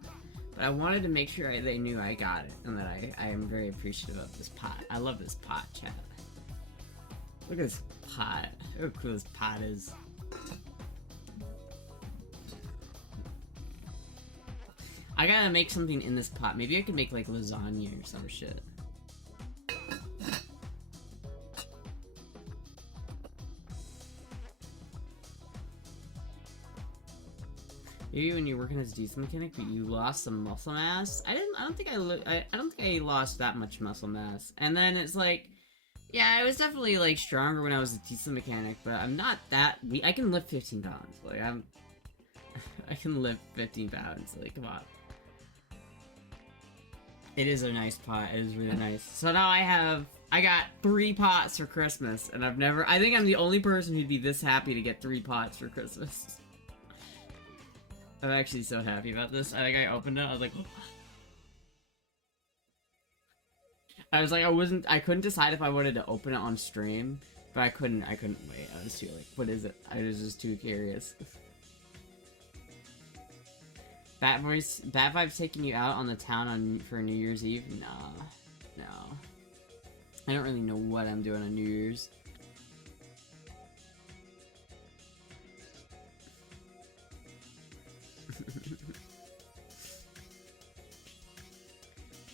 but I wanted to make sure they knew I got it, and that I am very appreciative of this pot. I love this pot, chat. Look at this pot. Look how cool this pot is. I gotta make something in this pot. Maybe I could make, like, lasagna or some shit. Maybe when you're working as a diesel mechanic, but you lost some muscle mass. I don't think I lost that much muscle mass. And then it's like, yeah, I was definitely like stronger when I was a diesel mechanic, but I'm not that weak. I can lift 15 pounds. Like I can lift 15 pounds. Like come on. It is a nice pot. It is really nice. So now I got 3 pots for Christmas, and I think I'm the only person who'd be this happy to get 3 pots for Christmas. I'm actually so happy about this. I think I opened it, I was like, oh. I was like, I couldn't decide if I wanted to open it on stream, but I couldn't wait. I was too like, what is it? I was just too curious. Bat Vibe's taking you out on the town for New Year's Eve? Nah. No. I don't really know what I'm doing on New Year's.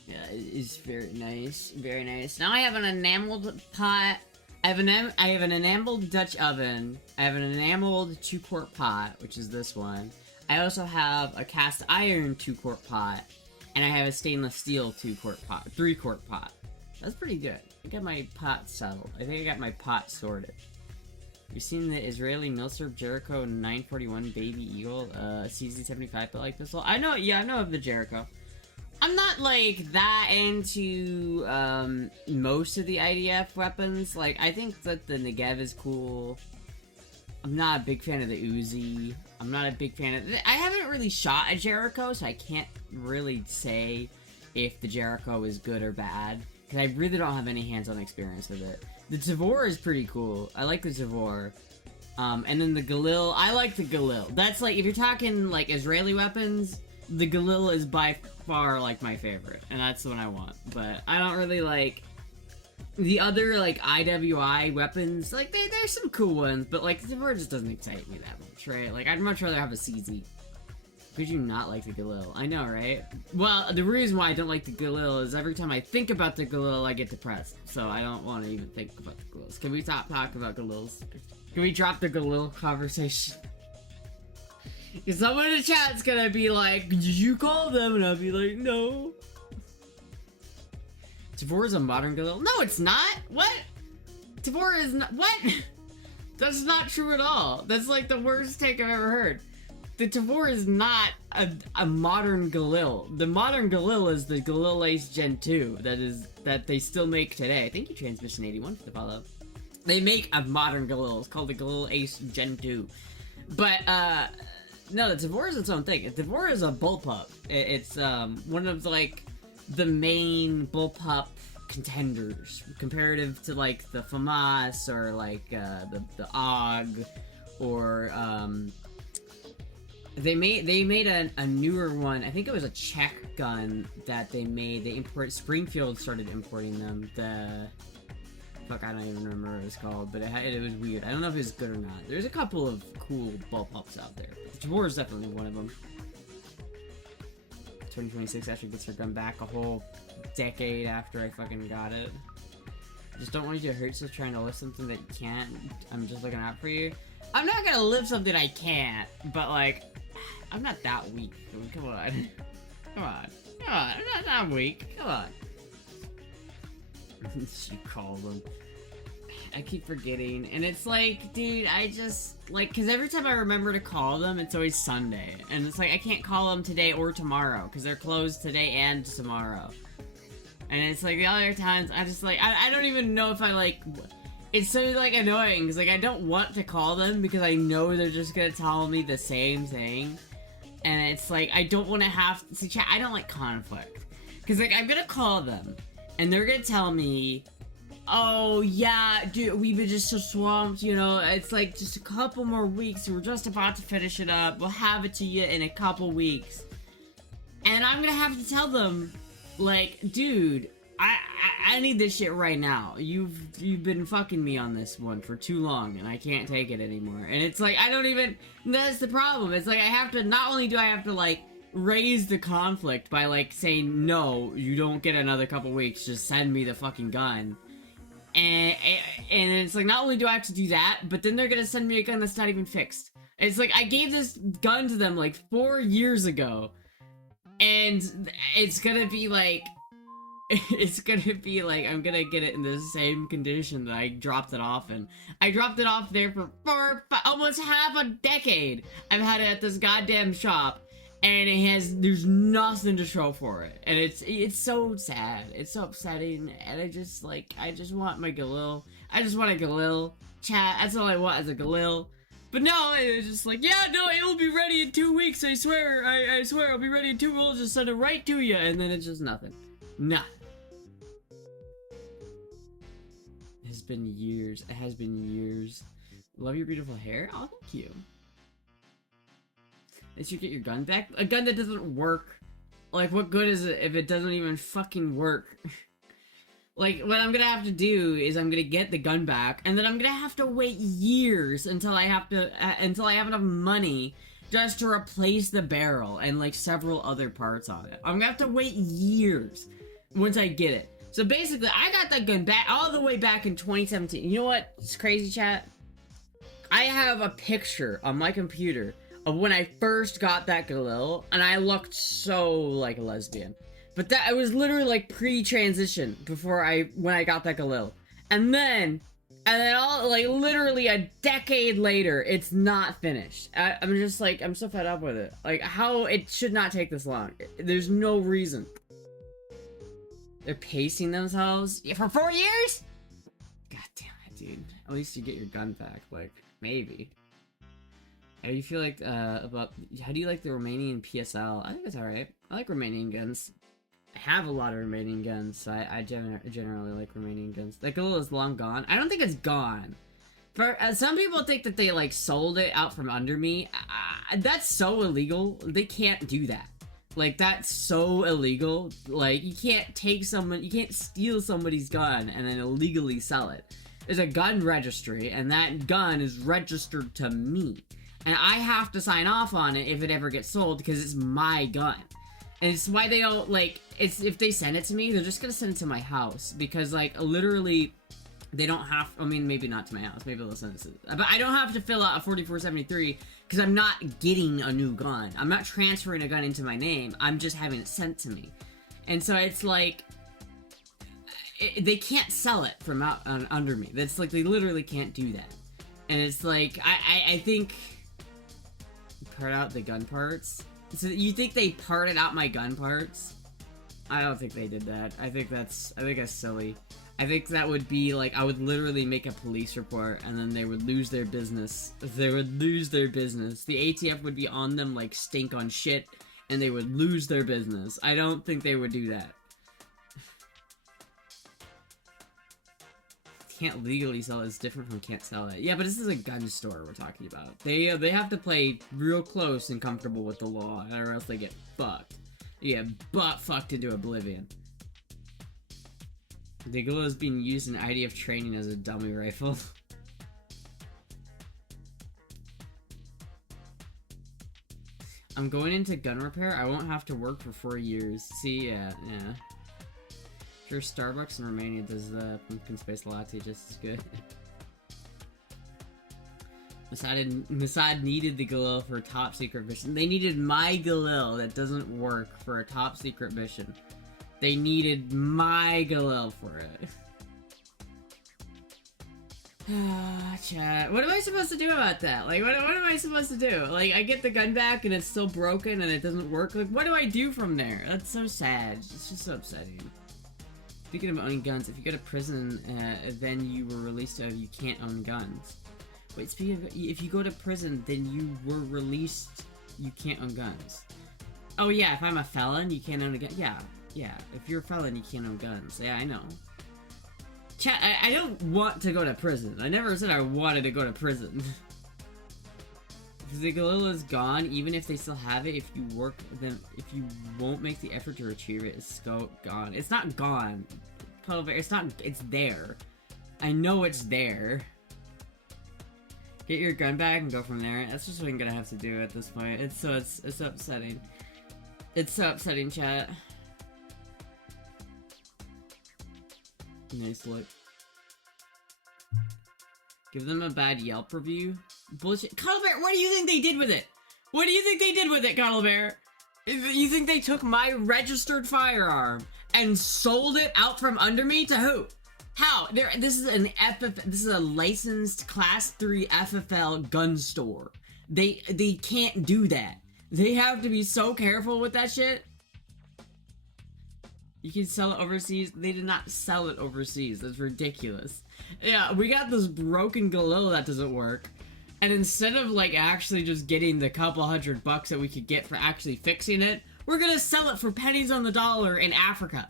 Yeah, it's very nice. Very nice. Now I have an enameled pot. I have an enameled Dutch oven. I have an enameled 2-quart pot, which is this one. I also have a cast iron 2-quart pot, and I have a stainless steel 3-quart pot. That's pretty good. I got my pot settled. I think I got my pot sorted. You've seen the Israeli Milsurp Jericho 941 Baby Eagle, CZ75 built-like pistol? I know of the Jericho. I'm not, like, that into, most of the IDF weapons. Like, I think that the Negev is cool. I'm not a big fan of the Uzi. I'm not a big fan of... I haven't really shot a Jericho, so I can't really say if the Jericho is good or bad. Because I really don't have any hands-on experience with it. The Tavor is pretty cool. I like the Tavor. And then the Galil... I like the Galil. That's, like, if you're talking, like, Israeli weapons, the Galil is by far, like, my favorite. And that's the one I want. But I don't really, like... The other, like, IWI weapons, like, there's some cool ones, but, like, the Tavor just doesn't excite me that much, right? Like, I'd much rather have a CZ. Could you not like the Galil? I know, right? Well, the reason why I don't like the Galil is every time I think about the Galil, I get depressed. So I don't want to even think about the Galils. Can we stop talking about Galils? Can we drop the Galil conversation? Because someone in the chat's gonna be like, did you call them? And I'll be like, no. Tavor is a modern Galil? No, it's not! What? Tavor is not- what? That's not true at all. That's like the worst take I've ever heard. The Tavor is not a modern Galil. The modern Galil is the Galil Ace Gen 2 that they still make today. Thank you, Transmission 81, for the follow. They make a modern Galil. It's called the Galil Ace Gen 2. But, no, the Tavor is its own thing. The Tavor is a bullpup. It's, one of, like, the main bullpup contenders. Comparative to, like, the FAMAS, or, like, the AUG, or, They made a newer one. I think it was a Czech gun that they made. Springfield started importing them. Fuck, I don't even remember what it was called, but it was weird. I don't know if it was good or not. There's a couple of cool bullpups out there. The Tavor is definitely one of them. 2026 actually gets her gun back a whole decade after I fucking got it. I just don't want you to hurt yourself trying to lift something that you can't. I'm just looking out for you. I'm not gonna lift something I can't, but like, I'm not that weak. I mean, come on. Come on. Come on. I'm not that weak. Come on. She called them. I keep forgetting. And it's like, dude, I just, like, because every time I remember to call them, it's always Sunday. And it's like, I can't call them today or tomorrow, because they're closed today and tomorrow. And it's like, the other times, I just, like, I don't even know if I, like... It's so, like, annoying, because, like, I don't want to call them, because I know they're just gonna tell me the same thing. And it's like, I don't want to have... See, chat, I don't like conflict. Because, like, I'm gonna call them, and they're gonna tell me, oh, yeah, dude, we've been just so swamped, you know, it's like, just a couple more weeks, we're just about to finish it up, we'll have it to you in a couple weeks. And I'm gonna have to tell them, like, dude, I need this shit right now. You've been fucking me on this one for too long, and I can't take it anymore. And it's like, I don't even... That's the problem. It's like, I have to... Not only do I have to, like, raise the conflict by, like, saying, no, you don't get another couple weeks, just send me the fucking gun. And it's like, not only do I have to do that, but then they're gonna send me a gun that's not even fixed. It's like, I gave this gun to them, like, 4 years ago. And it's gonna be, like... It's gonna be like, I'm gonna get it in the same condition that I dropped it off in. I dropped it off there for almost half a decade. I've had it at this goddamn shop, and there's nothing to show for it. And it's so sad. It's so upsetting, and I just want my Galil. I just want a Galil. Chat, that's all I want is a Galil. But no, it was just like, yeah, no, it will be ready in 2 weeks, I swear. I swear, it'll be ready in 2 weeks, we'll just send it right to you. And then it's just nothing. Nothing. been years. It has been years. Love your beautiful hair. Oh, thank you. At least you get your gun back. A gun that doesn't work. Like, what good is it if it doesn't even fucking work? Like, what I'm gonna have to do is I'm gonna get the gun back, and then I'm gonna have to wait years until I have enough money just to replace the barrel and, like, several other parts on it. I'm gonna have to wait years once I get it. So basically, I got that gun back all the way back in 2017. You know what? It's crazy, chat. I have a picture on my computer of when I first got that Galil, and I looked so like a lesbian. But that, I was literally like pre-transition when I got that Galil. And then all, like, literally a decade later, it's not finished. I'm just like, I'm so fed up with it. Like, how, it should not take this long. There's no reason. They're pacing themselves for 4 years? God damn it, dude. At least you get your gun back, like, maybe. How do you feel like, how do you like the Romanian PSL? I think it's alright. I like Romanian guns. I have a lot of Romanian guns, so I generally like Romanian guns. That Galil is long gone. I don't think it's gone. For some people think that they, like, sold it out from under me. That's so illegal. They can't do that. Like, that's so illegal. Like, you can't steal somebody's gun and then illegally sell it. There's a gun registry, and that gun is registered to me. And I have to sign off on it if it ever gets sold, because it's my gun. And it's why they don't, like, if they send it to me, they're just gonna send it to my house. Because, like, literally, they don't have, I mean, maybe not to my house, maybe they'll send it to, but I don't have to fill out a 4473, because I'm not getting a new gun. I'm not transferring a gun into my name, I'm just having it sent to me. And so it's like, they can't sell it from out under me. That's like, they literally can't do that. And it's like, I think, part out the gun parts? So you think they parted out my gun parts? I don't think they did that. I think that's silly. I think that would be like, I would literally make a police report and then they would lose their business. They would lose their business. The ATF would be on them like stink on shit and they would lose their business. I don't think they would do that. Can't legally sell it is different from can't sell it. Yeah, but this is a gun store we're talking about. They have to play real close and comfortable with the law, or else they get fucked. Yeah, butt fucked into oblivion. The Galil is being used in IDF training as a dummy rifle. I'm going into gun repair. I won't have to work for 4 years. See, yeah. Sure, Starbucks in Romania does the pumpkin spice latte just as good. Mossad needed the Galil for a top secret mission. They needed my Galil that doesn't work for a top secret mission. They needed my Galil for it. Chat. What am I supposed to do about that? Like, what am I supposed to do? Like, I get the gun back and it's still broken and it doesn't work. Like, what do I do from there? That's so sad. It's just so upsetting. Speaking of owning guns, if you go to prison, then you were released you can't own guns. Wait, speaking of, if you go to prison, then you were released, you can't own guns. Oh yeah, if I'm a felon, you can't own a gun. Yeah, if you're a felon, you can't own guns. Yeah, I know. Chat, I don't want to go to prison. I never said I wanted to go to prison. If the Galil is gone, even if they still have it, if you won't make the effort to retrieve it, it's gone. It's not gone. It's there. I know it's there. Get your gun back and go from there. That's just what I'm gonna have to do at this point. It's upsetting. It's so upsetting, chat. Nice look. Give them a bad Yelp review. Bullshit. Cuddlebear, what do you think they did with it? What do you think they did with it, Cuddlebear? You think they took my registered firearm and sold it out from under me to who? How? This is a licensed Class 3 FFL gun store. They can't do that. They have to be so careful with that shit. You can sell it overseas. They did not sell it overseas. That's ridiculous. Yeah, we got this broken Galil that doesn't work. And instead of, like, actually just getting the couple $100 that we could get for actually fixing it, we're gonna sell it for pennies on the dollar in Africa.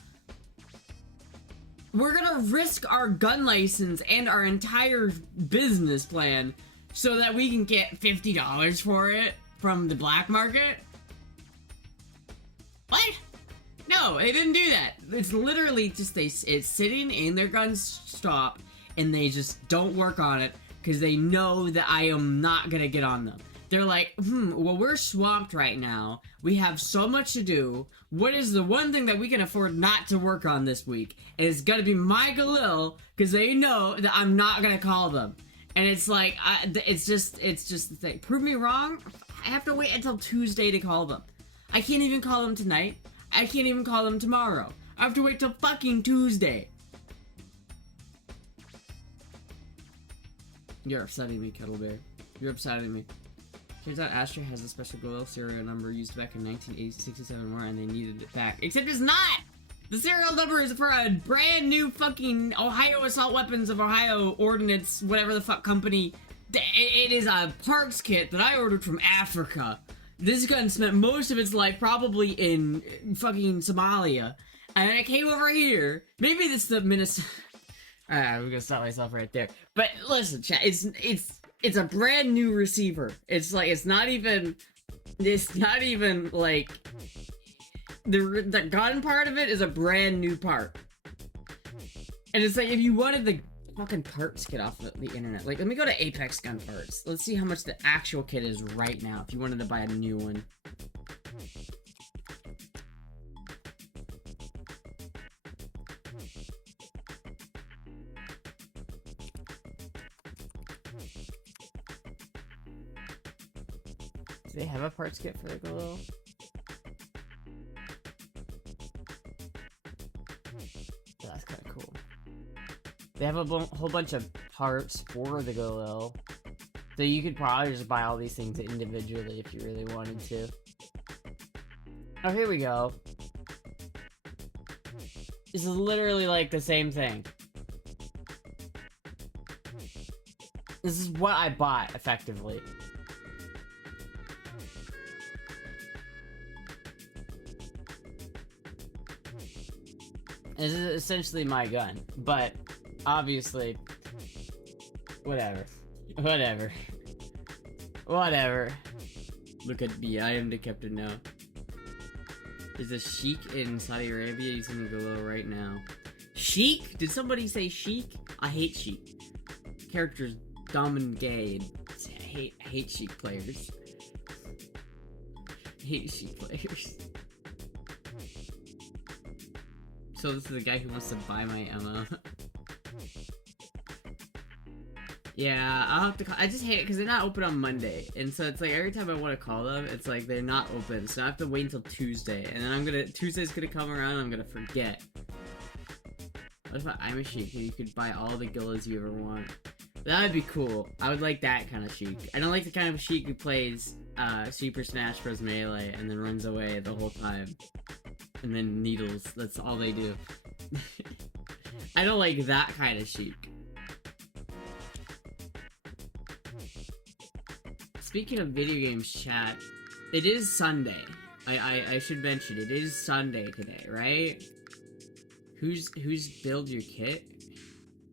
we're gonna risk our gun license and our entire business plan so that we can get $50 for it from the black market? What? No, they didn't do that. It's literally just it's sitting in their gun shop, and they just don't work on it because they know that I am not gonna get on them. They're like, well, we're swamped right now. We have so much to do. What is the one thing that we can afford not to work on this week? And it's gonna be my Galil, because they know that I'm not gonna call them. And it's like, it's just the thing. Prove me wrong, I have to wait until Tuesday to call them. I can't even call them tonight. I can't even call them tomorrow. I have to wait till fucking Tuesday. You're upsetting me, Kettle Bear. You're upsetting me. Turns out Astra has a special Galil serial number used back in 1967 more, and they needed it back. Except it's not! The serial number is for a brand new fucking Ohio Assault Weapons of Ohio Ordnance, whatever the fuck company. It is a parts kit that I ordered from Africa. This gun spent most of its life probably in fucking Somalia. And it came over here. Maybe it's the Minnesota... Alright, I'm gonna stop myself right there. But listen, chat, it's a brand new receiver. It's like, it's not even like, the gun part of it is a brand new part. And it's like, if you wanted the fucking parts kit off the internet, like, let me go to Apex Gun Parts. Let's see how much the actual kit is right now, if you wanted to buy a new one. Do they have a parts kit for the Galil? That's kind of cool. They have a whole bunch of parts for the Galil. So you could probably just buy all these things individually if you really wanted to. Oh, here we go. This is literally like the same thing. This is what I bought, effectively. This is essentially my gun, but obviously, whatever. Look at me, I am the captain now. There's a sheik in Saudi Arabia using the Galil right now. Sheik? Did somebody say sheik? I hate sheik. Character's dumb and gay. I hate sheik players. So this is the guy who wants to buy my ammo. Yeah, I'll have to call. I just hate it because they're not open on Monday. And so it's like every time I want to call them, it's like they're not open. So I have to wait until Tuesday. And then Tuesday's gonna come around and I'm gonna forget. What if I'm a sheik and you could buy all the Gillas you ever want? That would be cool. I would like that kind of sheik. I don't like the kind of sheik who plays Super Smash Bros. Melee and then runs away the whole time. And then needles. That's all they do. I don't like that kind of sheik. Speaking of video games, chat, it is Sunday. I should mention, it is Sunday today, right? Who's built your kit?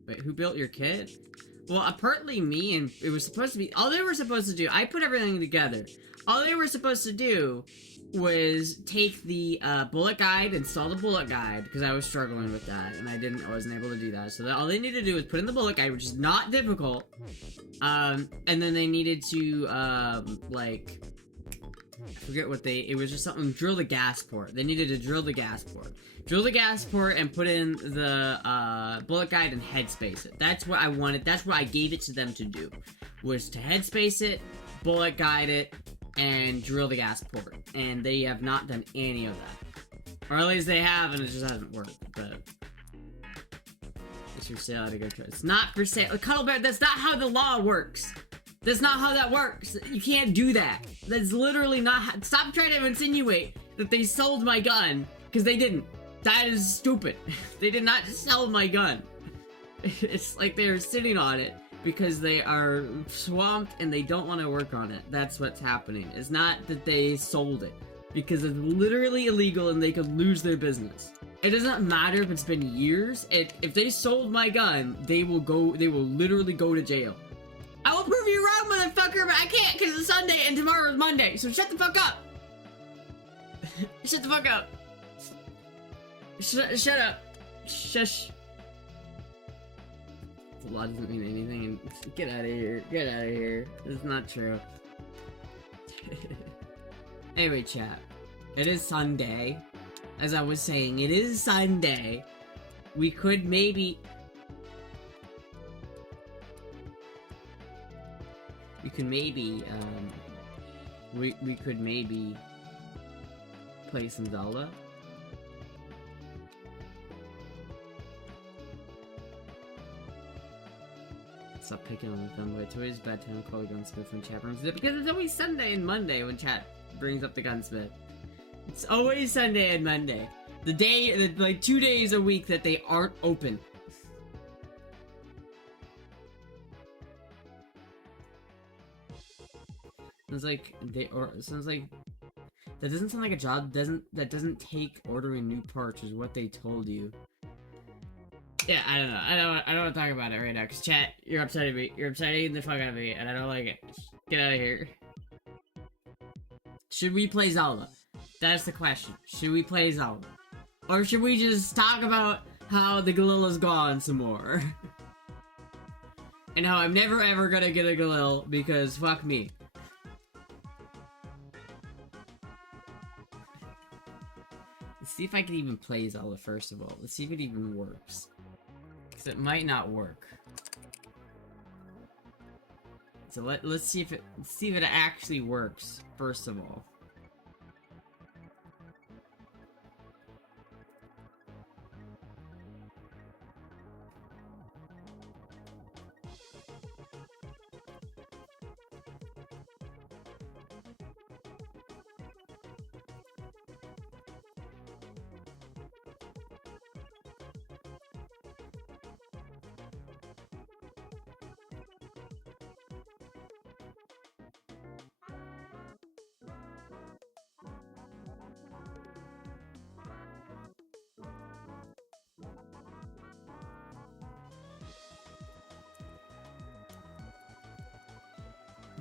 Wait, who built your kit? Well, apparently me, and it was supposed to be, all they were supposed to do, I put everything together. All they were supposed to do was take the bullet guide, install the bullet guide, because I was struggling with that, and I wasn't able to do that. So all they needed to do was put in the bullet guide, which is not difficult, and then they needed to, like, I forget what it was just something, drill the gas port. They needed to drill the gas port. Drill the gas port and put in the bullet guide and headspace it. That's what I wanted, that's what I gave it to them to do, was to headspace it, bullet guide it, and drill the gas port, and they have not done any of that. Or at least they have, and it just hasn't worked, but... It's for sale, I gotta go try. It's not for sale. Cuddle Bear, that's not how the law works! That's not how that works! You can't do that! That's literally not stop trying to insinuate that they sold my gun, because they didn't. That is stupid. They did not sell my gun. It's like they're sitting on it because they are swamped and they don't want to work on it. That's what's happening. It's not that they sold it, because it's literally illegal and they could lose their business. It doesn't matter if it's been years. If they sold my gun, they will literally go to jail. I will prove you wrong, motherfucker, but I can't because it's Sunday and tomorrow is Monday, so shut the fuck up! Shut the fuck up! Shut up! Shush. The law doesn't mean anything, and get out of here. Get out of here. It's not true. Anyway, chat. It is Sunday. As I was saying, it is Sunday. We could maybe... We could maybe play some Zelda. Stop picking on the thumb, but it's always a bad time to call the gunsmith when chat brings it up, because it's always Sunday and Monday when chat brings up the gunsmith. It's always Sunday and Monday. Like 2 days a week that they aren't open. Sounds like that doesn't sound like a job that doesn't take ordering new parts is what they told you. Yeah, I don't know. I don't want to talk about it right now, because chat, you're upsetting me. You're upsetting the fuck out of me, and I don't like it. Get out of here. Should we play Zelda? That's the question. Should we play Zelda? Or should we just talk about how the Galilla's gone some more? And how I'm never ever gonna get a Galil, because fuck me. Let's see if I can even play Zelda first of all. Let's see if it even works. Because it might not work. So let's see if it actually works, first of all.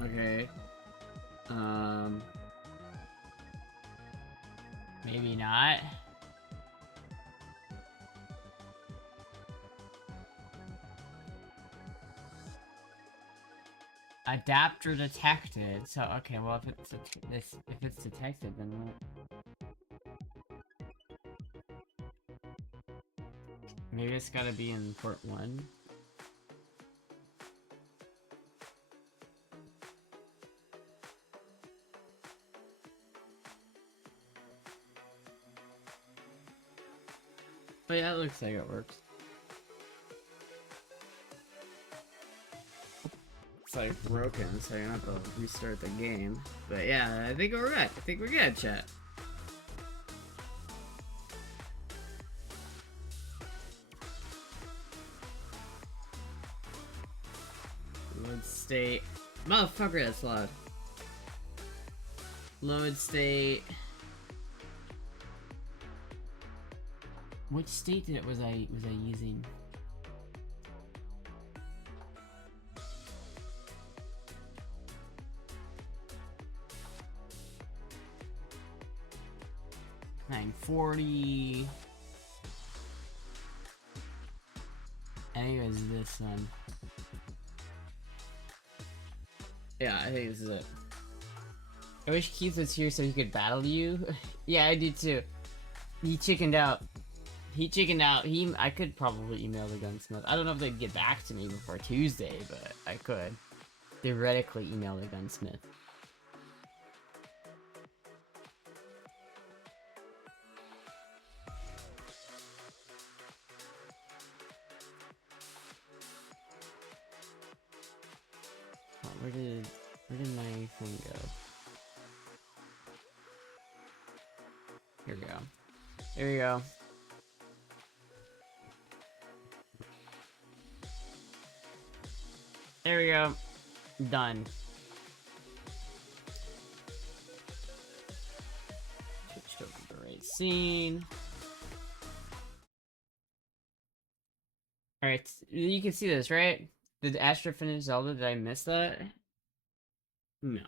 Okay. Maybe not. Adapter detected. So okay, well if it's detected, then what? Maybe it's gotta be in port 1. But yeah, it looks like it works. It's like broken, so you're not gonna restart the game. But yeah, I think we're good. I think we're good, chat. Load state. Motherfucker, that's loud. Load state. Which state was I using? $940. I think it was this one. Yeah, I think this is it. I wish Keith was here so he could battle you. Yeah, I do too. He chickened out. I could probably email the gunsmith. I don't know if they'd get back to me before Tuesday, but I could theoretically email the gunsmith. Oh, where did my thing go? Here we go. Here we go. There we go. Done. Switched over to the right scene. Alright, you can see this, right? Did Astra finish Zelda? Did I miss that? No.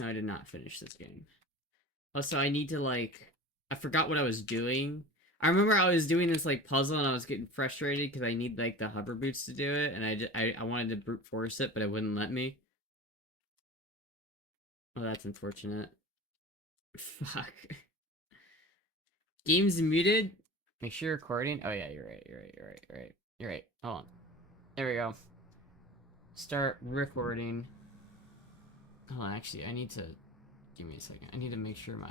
No, I did not finish this game. Also, I need to, like... I forgot what I was doing. I remember I was doing this, like, puzzle and I was getting frustrated because I need, like, the hover boots to do it. And I wanted to brute force it, but it wouldn't let me. Oh, that's unfortunate. Fuck. Game's muted? Make sure you're recording. Oh, yeah, you're right, you're right, you're right, you're right. You're right. Hold on. There we go. Start recording. Oh, actually, I need to... Give me a second. I need to make sure my...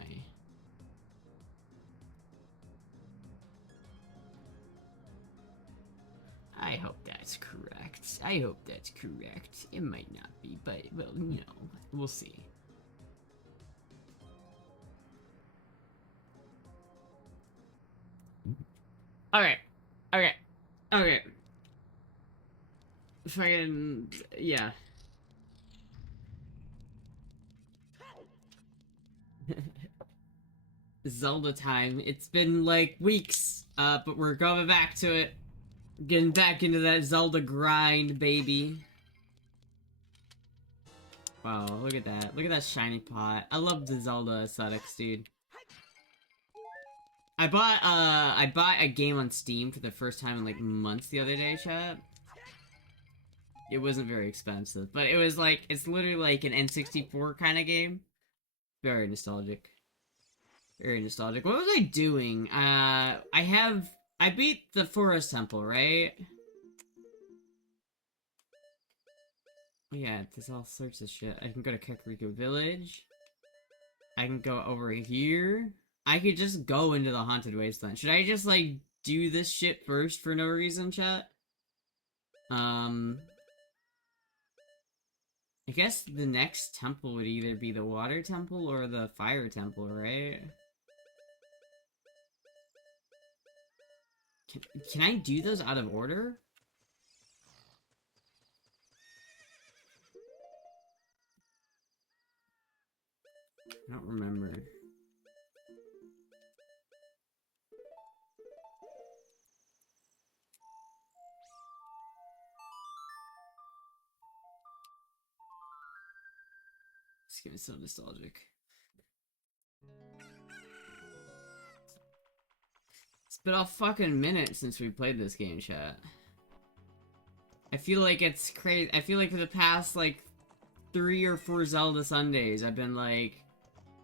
I hope that's correct. I hope that's correct. It might not be, but, well, you know, we'll see. Okay. Okay. Okay. Fucking... Yeah. Zelda time. It's been, like, weeks, but we're going back to it. Getting back into that Zelda grind, baby. Wow, look at that. Look at that shiny pot. I love the Zelda aesthetics, dude. I bought a game on Steam for the first time in, like, months the other day, chat. It wasn't very expensive, but it was, like, it's literally, like, an N64 kind of game. Very nostalgic. Very nostalgic. What was I doing? I beat the Forest Temple, right? Yeah, there's all sorts of shit. I can go to Kakariko Village. I can go over here. I could just go into the Haunted Wasteland. Should I just, like, do this shit first for no reason, chat? I guess the next temple would either be the Water Temple or the Fire Temple, right? Can I do those out of order? I don't remember. It's getting so nostalgic. It's been a fucking minute since we played this game, chat. I feel like it's crazy. I feel like for the past, like, 3 or 4 Zelda Sundays, I've been like,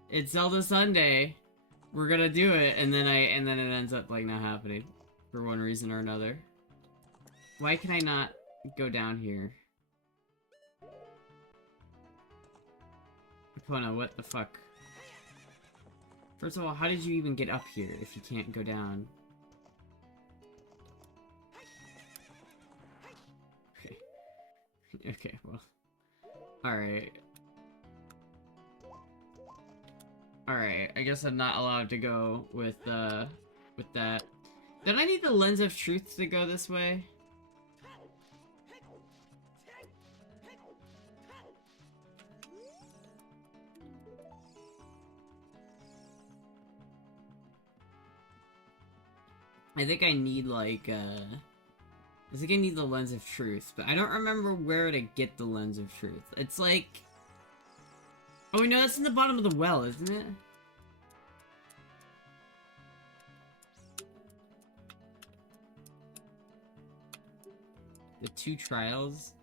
it's Zelda Sunday, we're gonna do it, and then it ends up, like, not happening. For one reason or another. Why can I not go down here? Epona, what the fuck? First of all, how did you even get up here if you can't go down? Okay. Okay, well. Alright. Alright, I guess I'm not allowed to go with that. Don't I need the Lens of Truth to go this way? I think I need, like, I think I need the Lens of Truth, but I don't remember where to get the Lens of Truth. It's like... Oh, no, that's in the bottom of the well, isn't it? The 2 trials?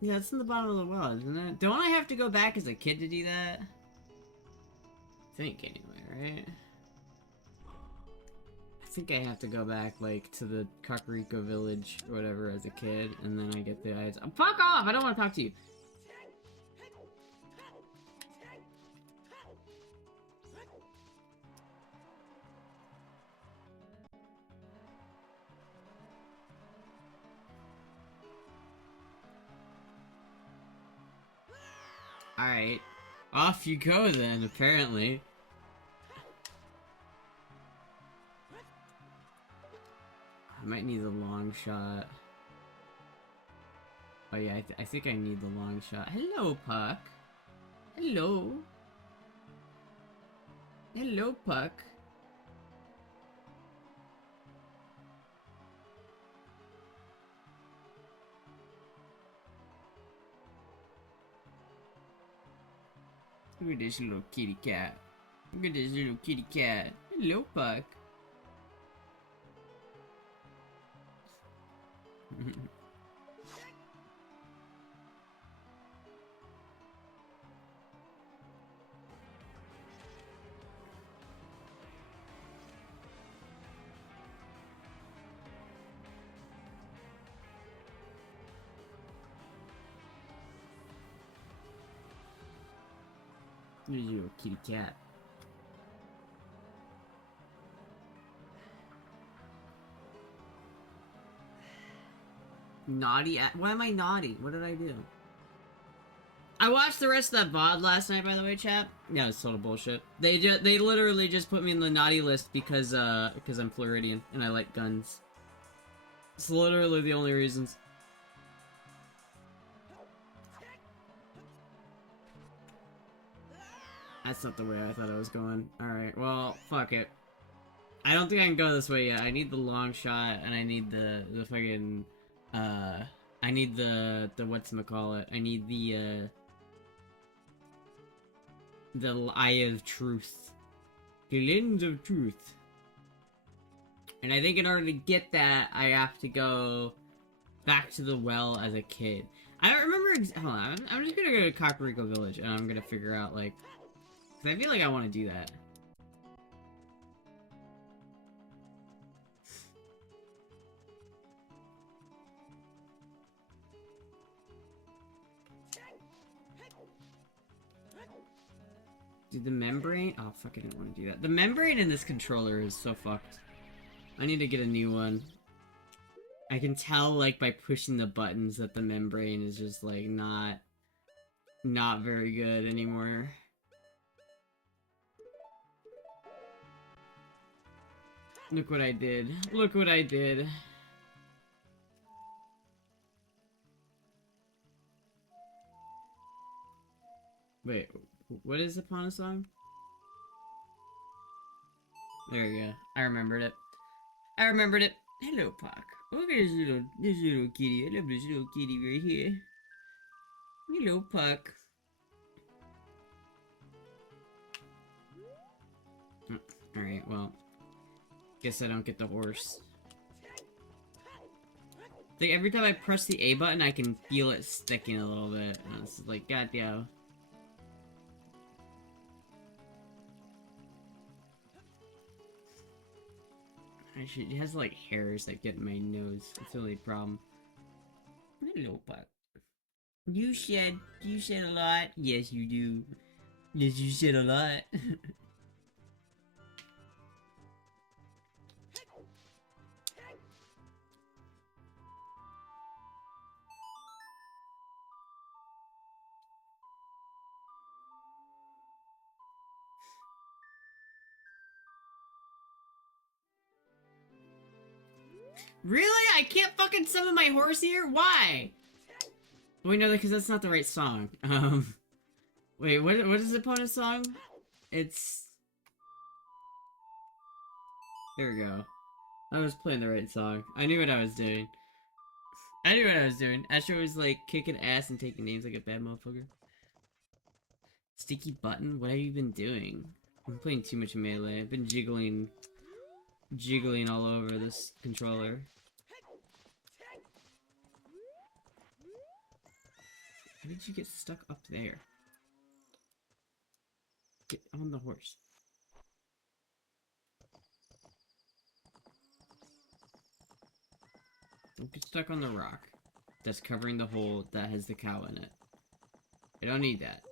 Yeah, it's in the bottom of the well, isn't it? Don't I have to go back as a kid to do that? I think, anyway, right? I think I have to go back, like, to the Kakariko village or whatever as a kid, and then I get the eyes. Oh, fuck off! I don't want to talk to you! Alright. Off you go then, apparently. might need the long shot. Oh yeah, I think I need the long shot. Hello, Puck. Hello. Hello, Puck. Look at this little kitty cat. Look at this little kitty cat. Hello, Puck. Look at this little kitty cat. Naughty? Why am I naughty? What did I do? I watched the rest of that VOD last night, by the way, chat. Yeah, it's total bullshit. They literally just put me in the naughty list because I'm Floridian and I like guns. It's literally the only reasons. That's not the way I thought I was going. Alright, well, fuck it. I don't think I can go this way yet. I need the long shot and I need the fucking I need the whatchamacallit. I need the eye of truth. The lens of truth. And I think in order to get that, I have to go back to the well as a kid. I don't remember hold on, I'm just gonna go to Kakariko Village and I'm gonna figure out, like, because I feel like I want to do that. Dude, the membrane? Oh, fuck, I didn't want to do that. The membrane in this controller is so fucked. I need to get a new one. I can tell, like, by pushing the buttons that the membrane is just, like, not very good anymore. Look what I did. Look what I did. Wait, what is Upon a Song? There we go. I remembered it. I remembered it. Hello, Puck. Look at this little kitty. I love this little kitty right here. Hello, Puck. Alright, well. Guess I don't get the horse. Like, every time I press the A button, I can feel it sticking a little bit. And it's like, goddamn. It has, like, hairs that get in my nose. That's the only problem. Hello, Puck. You shed a lot. Yes, you do. Yes, you shed a lot. Really? I can't fucking summon my horse here? Why? Wait, no, because that's not the right song. Wait, what is the opponent's song? It's... There we go. I was playing the right song. I knew what I was doing. I knew what I was doing. Astra was, like, kicking ass and taking names like a bad motherfucker. Sticky button? What have you been doing? I'm playing too much Melee. I've been jiggling all over this controller. How did you get stuck up there? Get on the horse. Don't get stuck on the rock that's covering the hole that has the cow in it. I don't need that.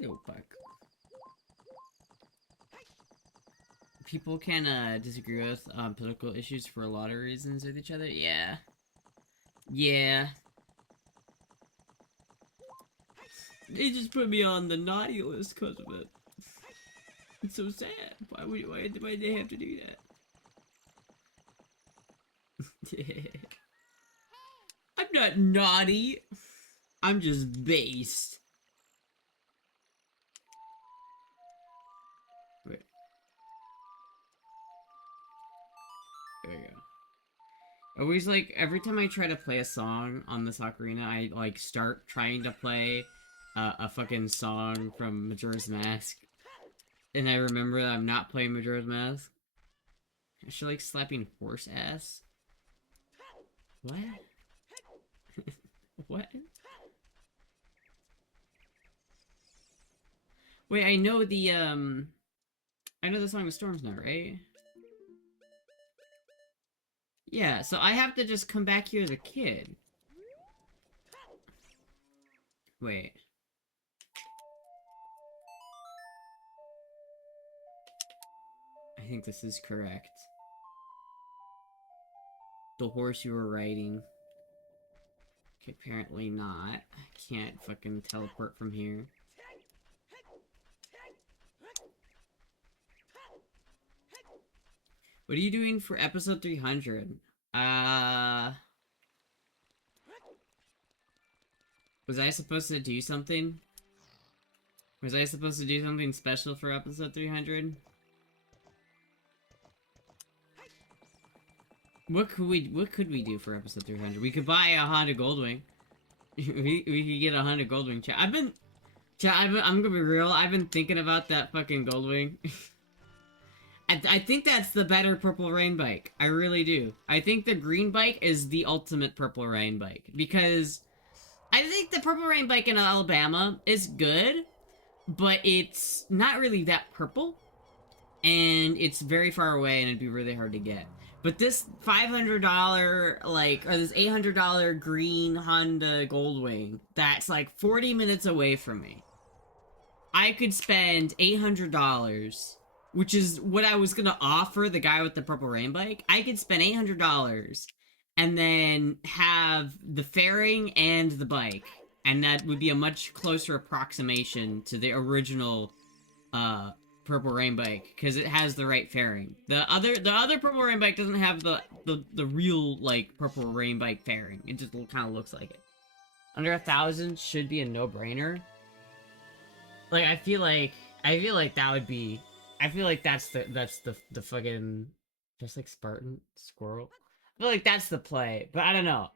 Hello, Puck. people can disagree with political issues for a lot of reasons with each other. Yeah. Yeah. They just put me on the naughty list because of it. It's so sad. Why did they have to do that? I'm not naughty. I'm just based. Wait. There you go. Always, like, every time I try to play a song on this ocarina, I, like, start trying to play a fucking song from Majora's Mask. And I remember that I'm not playing Majora's Mask. I should like slapping horse ass. What? What? Wait, I know the song of Storms now, right? Yeah, so I have to just come back here as a kid. Wait. I think this is correct. The horse you were riding. Okay, apparently not. I can't fucking teleport from here. What are you doing for episode 300? Was I supposed to do something? Was I supposed to do something special for episode 300? What could we do for episode 300? We could buy a Honda Goldwing. we could get a Honda Goldwing. I'm gonna be real, I've been thinking about that fucking Goldwing. I think that's the better Purple Rain bike. I really do. I think the green bike is the ultimate Purple Rain bike. Because I think the Purple Rain bike in Alabama is good, but it's not really that purple. And it's very far away and it'd be really hard to get. But this $500, like, or this $800 green Honda Goldwing that's like 40 minutes away from me. I could spend $800, which is what I was gonna offer the guy with the Purple Rain bike. I could spend $800 and then have the fairing and the bike. And that would be a much closer approximation to the original, Purple Rain bike, because it has the right fairing. The other Purple Rain bike doesn't have the real, like, Purple Rain bike fairing. It just kind of looks like it. Under 1,000 should be a no-brainer. Like, I feel like that would be, I feel like that's the fucking, just like Spartan Squirrel. I feel like that's the play, but I don't know.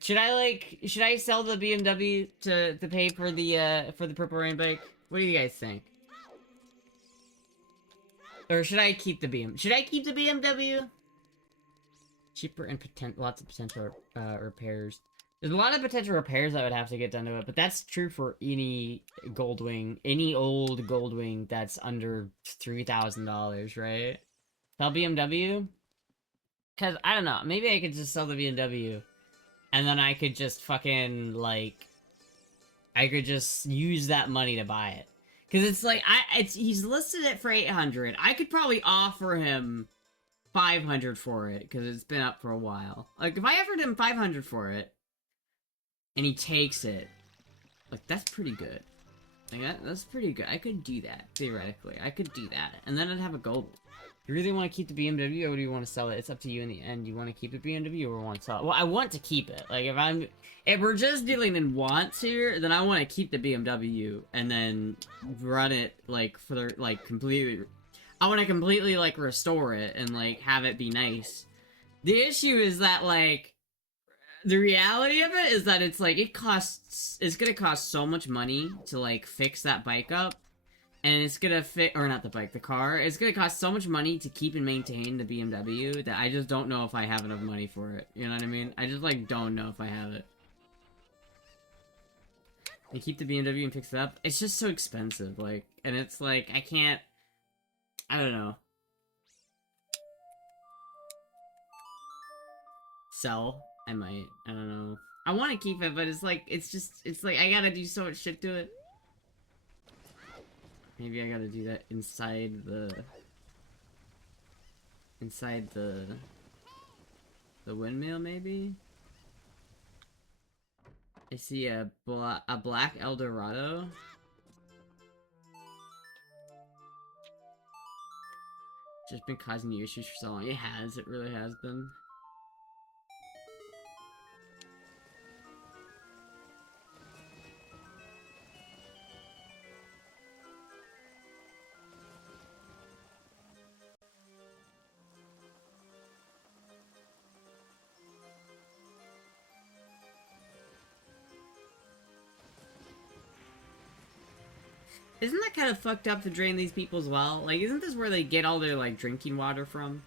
Should I sell the BMW to pay for the Purple Rain bike? What do you guys think? Or should I keep the Should I keep the BMW? Cheaper and lots of potential repairs. There's a lot of potential repairs that would have to get done to it, but that's true for any Goldwing, any old Goldwing that's under $3,000, right? Sell BMW? Cause I don't know, maybe I could just sell the BMW, and then I could just fucking like, I could just use that money to buy it. Because it's like, he's listed it for 800. I could probably offer him 500 for it, because it's been up for a while. Like, if I offered him 500 for it, and he takes it, like, that's pretty good. Like, that's pretty good. I could do that, theoretically. I could do that. And then I'd have a gold. You really want to keep the BMW, or do you want to sell it? It's up to you in the end. You want to keep the BMW, or want to sell it? Well, I want to keep it. Like, if we're just dealing in wants here, then I want to keep the BMW, and then run it, like, for the, like, completely... I want to completely, like, restore it, and, like, have it be nice. The issue is that, like, the reality of it is that it's, like, it's gonna cost so much money to, like, fix that bike up. And it's gonna or not the bike, the car. It's gonna cost so much money to keep and maintain the BMW that I just don't know if I have enough money for it. You know what I mean? I just, like, don't know if I have it. And keep the BMW and fix it up. It's just so expensive, like, and it's like, I can't, I don't know. Sell? I might. I don't know. I want to keep it, but it's like, it's like, I gotta do so much shit to it. Maybe I gotta do that inside the... Inside the windmill, maybe? I see a black Eldorado. Just been causing you issues for so long. It has, it really has been. Isn't that kind of fucked up to drain these people's well? Like, isn't this where they get all their, like, drinking water from?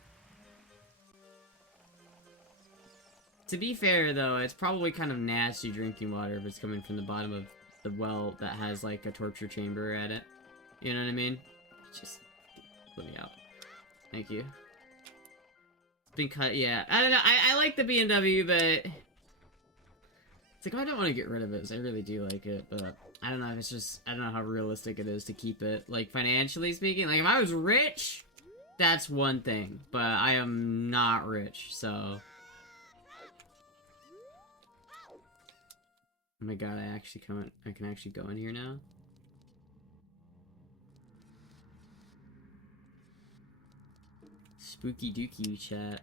To be fair, though, it's probably kind of nasty drinking water if it's coming from the bottom of the well that has, like, a torture chamber at it. You know what I mean? Just let me out. Thank you. It's been cut, yeah. I don't know, I like the BMW, but... It's like, I don't want to get rid of it, because I really do like it, but... I don't know if it's just... I don't know how realistic it is to keep it. Like, financially speaking, like, if I was rich, that's one thing. But I am not rich, so... Oh my god, I can actually go in here now? Spooky dookie chat.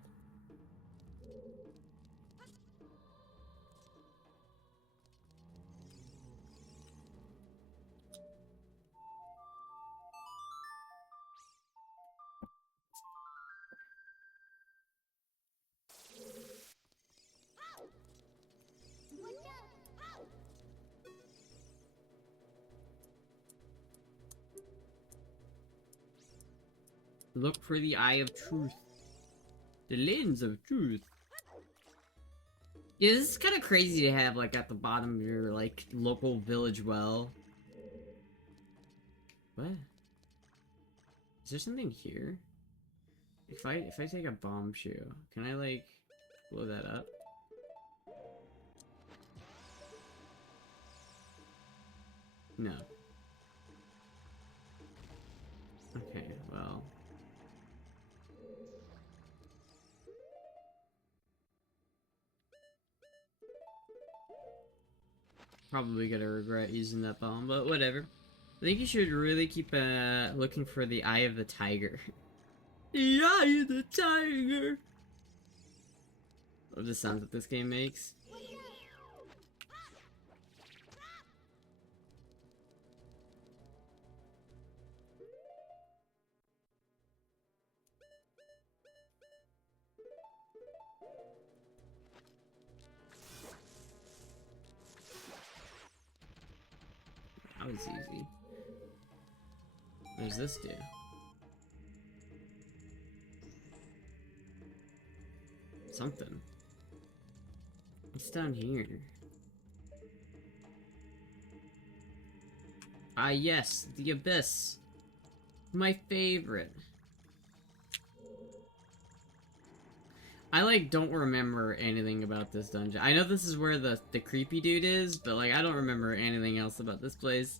Look for the eye of truth. The lens of truth. Yeah, this is kind of crazy to have, like, at the bottom of your, like, local village well. What? Is there something here? If I take a bomb shoe, can I, like, blow that up? No. Okay, well... Probably gonna regret using that bomb, but whatever. I think you should really keep looking for the eye of the tiger. The eye of the tiger! Love the sounds that this game makes. That was easy. What does this do? Something. What's down here? Ah yes, the abyss. My favorite. I, like, don't remember anything about this dungeon. I know this is where the creepy dude is, but, like, I don't remember anything else about this place.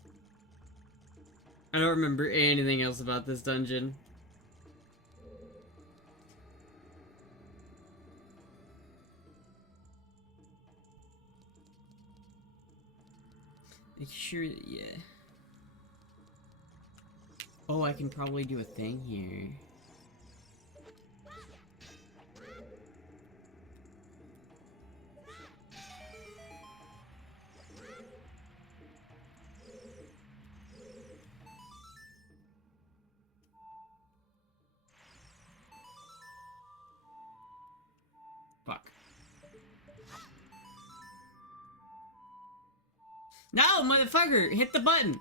I don't remember anything else about this dungeon. Make sure that, yeah. Oh, I can probably do a thing here. Fuck. No, motherfucker! Hit the button!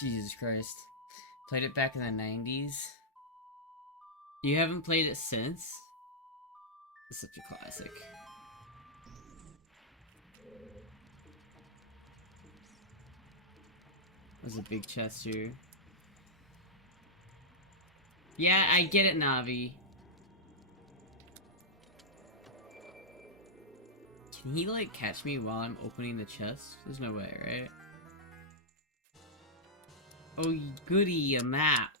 Jesus Christ. Played it back in the 90s. You haven't played it since? It's such a classic. There's a big chest here. Yeah, I get it, Navi. Can he, like, catch me while I'm opening the chest? There's no way, right? Oh, goody, a map.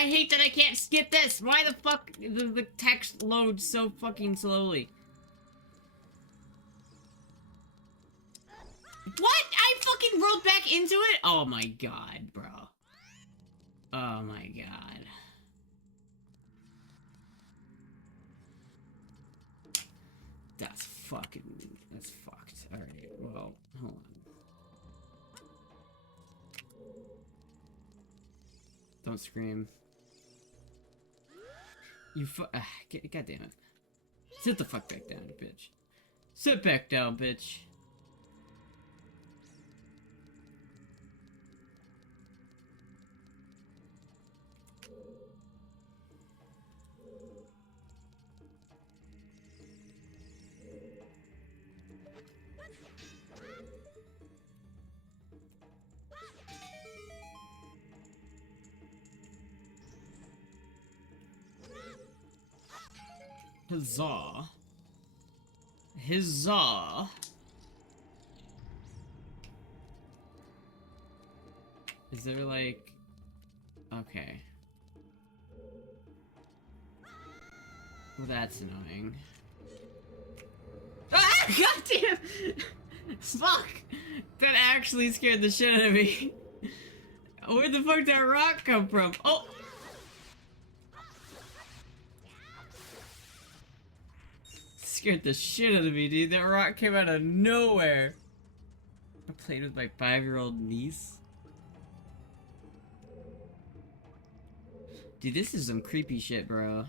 I hate that I can't skip this! Why the fuck the text loads so fucking slowly? What? I fucking rolled back into it? Oh my god, bro. Oh my god. That's fucked. Alright, well, hold on. Don't scream. You god damn it. Sit the fuck back down, bitch. Sit back down, bitch. Huzzah. Huzzah. Is there like... Okay. Well, that's annoying. Ah! God damn! Fuck! That actually scared the shit out of me. Where the fuck did that rock come from? Oh! Scared the shit out of me, dude. That rock came out of nowhere. I played with my 5-year-old niece. Dude, this is some creepy shit, bro.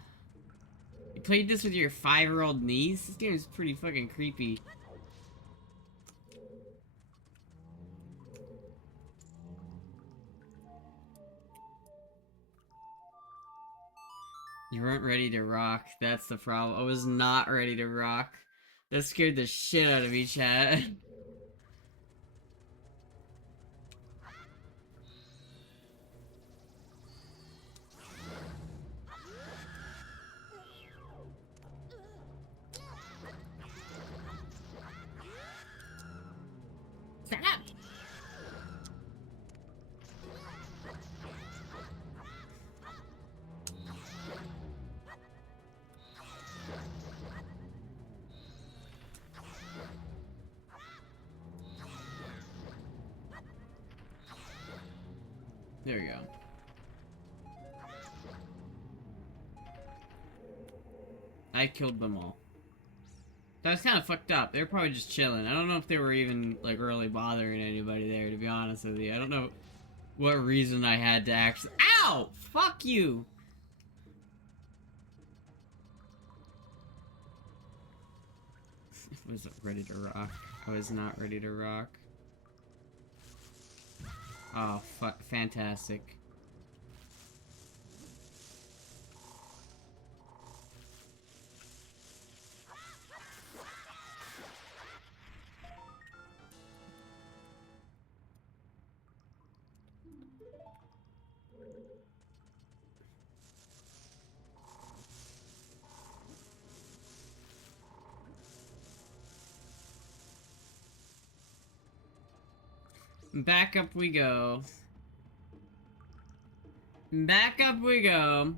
You played this with your 5-year-old niece? This game is pretty fucking creepy. You weren't ready to rock. That's the problem. I was not ready to rock. That scared the shit out of me, chat. Stop! There we go. I killed them all. That was kind of fucked up. They were probably just chilling. I don't know if they were even, like, really bothering anybody there, to be honest with you. I don't know what reason I had to actually— Ow! Fuck you! I wasn't ready to rock. I was not ready to rock. Oh, fuck. Fantastic. Back up we go. Back up we go.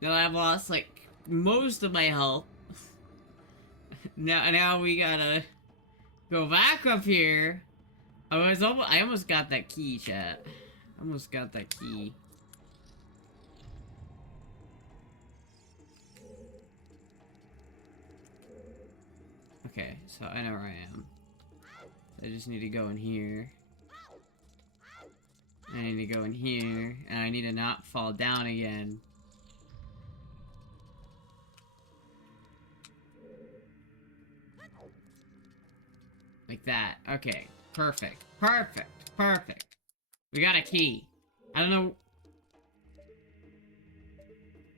Now I've lost, like, most of my health. Now we gotta go back up here. I almost got that key, chat. Almost got that key. Okay, so I know where I am. I just need to go in here. I need to go in here, and I need to not fall down again. Like that. Okay. Perfect. Perfect. Perfect. We got a key. I don't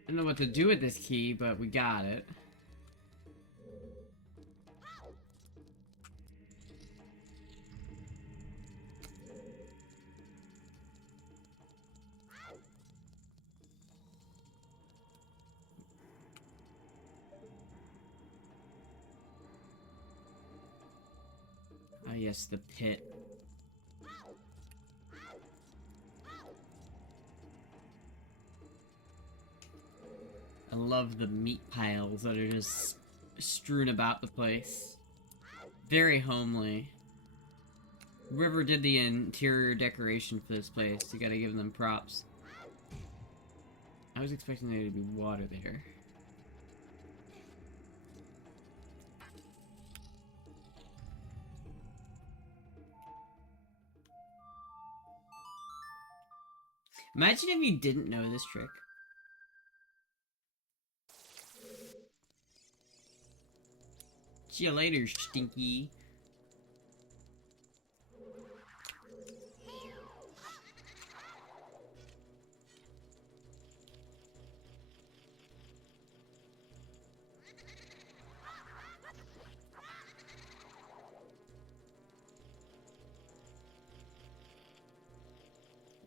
know what to do with this key, but we got it. Ah, yes, the pit. love the meat piles that are just strewn about the place. Very homely. Whoever did the interior decoration for this place, you gotta give them props. I was expecting there to be water there. Imagine if you didn't know this trick. See you later, Stinky.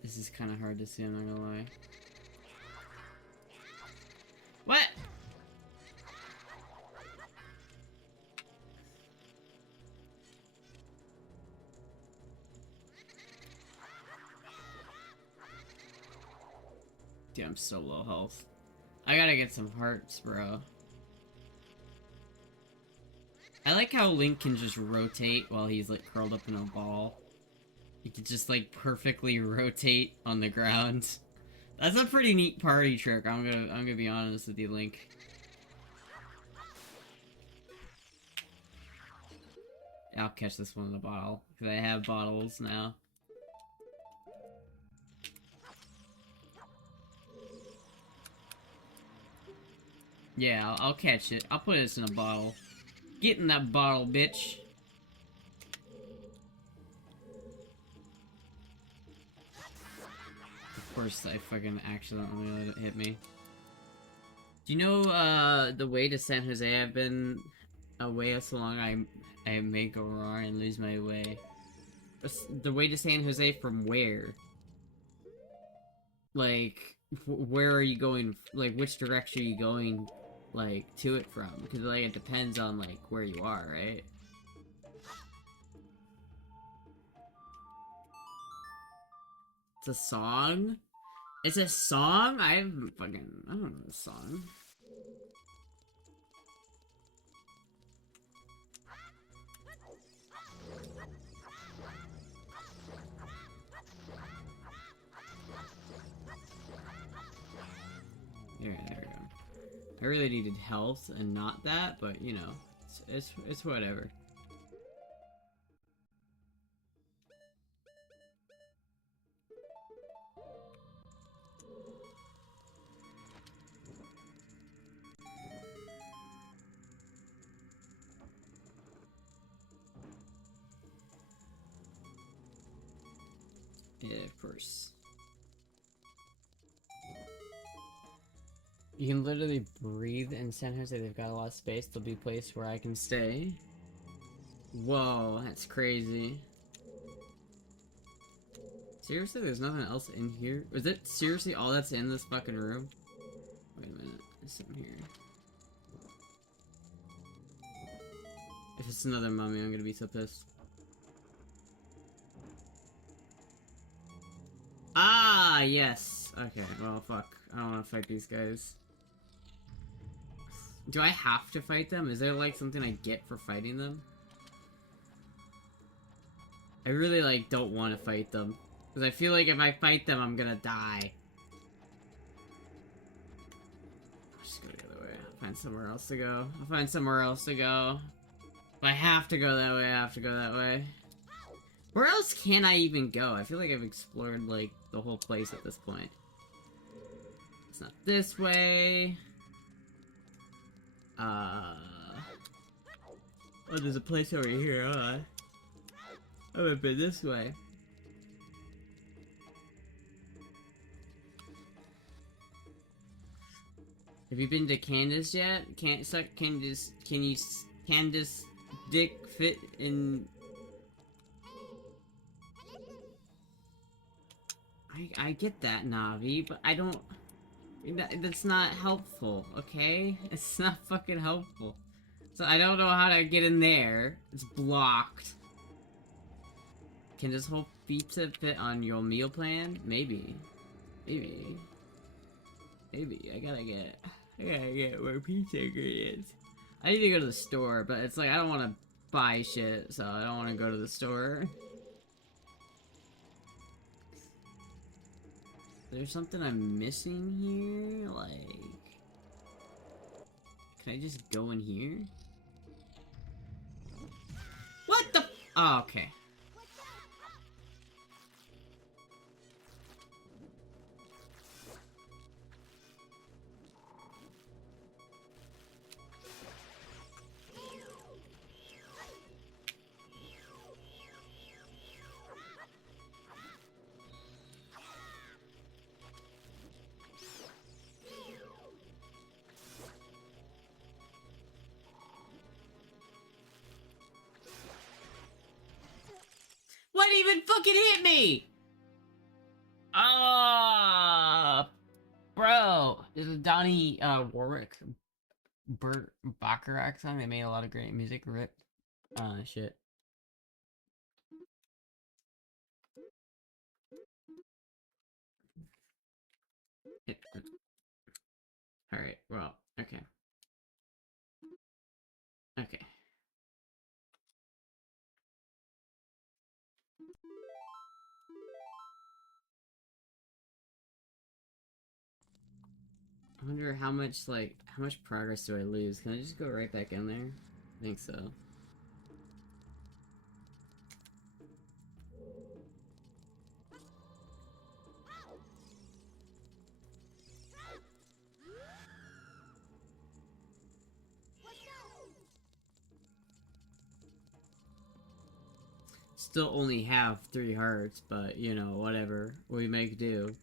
This is kind of hard to see, I'm not gonna lie. What? Dude, I'm so low health. I gotta get some hearts, bro. I like how Link can just rotate while he's like curled up in a ball. He can just like perfectly rotate on the ground. That's a pretty neat party trick. I'm gonna be honest with you, Link. I'll catch this one in the bottle because I have bottles now. Yeah, I'll catch it. I'll put this in a bottle. Get in that bottle, bitch. Of course, I fucking accidentally let it hit me. Do you know, the way to San Jose? I've been away so long, I may go wrong and lose my way. The way to San Jose from where? Like, where are you going? Like, which direction are you going, like, to it from? Because, like, it depends on, like, where you are, right? It's a song? It's a song? I don't know the song. There we go. I really needed health and not that, but you know, it's whatever. Yeah, of course. You can literally breathe in San Jose. They've got a lot of space. There'll be a place where I can stay. Whoa, that's crazy. Seriously, there's nothing else in here? Is it seriously all that's in this fucking room? Wait a minute, there's something here. If it's another mummy, I'm gonna be so pissed. Ah, yes. Okay, well, fuck. I don't want to fight these guys. Do I have to fight them? Is there, like, something I get for fighting them? I really, like, don't want to fight them. Because I feel like if I fight them, I'm gonna die. I'll just go the other way. I'll find somewhere else to go. I'll find somewhere else to go. If I have to go that way, I have to go that way. Where else can I even go? I feel like I've explored, like, the whole place at this point. It's not this way. Oh, there's a place over here, huh? I haven't been this way. Have you been to Candace yet? Candace dick fit in... I get that, Navi, but I don't... That's not helpful, okay? It's not fucking helpful. So I don't know how to get in there. It's blocked. Can this whole pizza fit on your meal plan? Maybe. Maybe. Maybe. I gotta get I gotta get more pizza ingredients. I need to go to the store, but it's like I don't want to buy shit, so I don't want to go to the store. There's something I'm missing here, like... Can I just go in here? What the f- Oh, okay. What even fucking hit me? Ah, bro. This is Donnie Warwick Burt Bacharach song. They made a lot of great music. Rip. Shit. Alright, well, okay. Okay. I wonder how much, like, how much progress do I lose? Can I just go right back in there? I think so. Still only have 3 hearts, but, you know, whatever. We make do.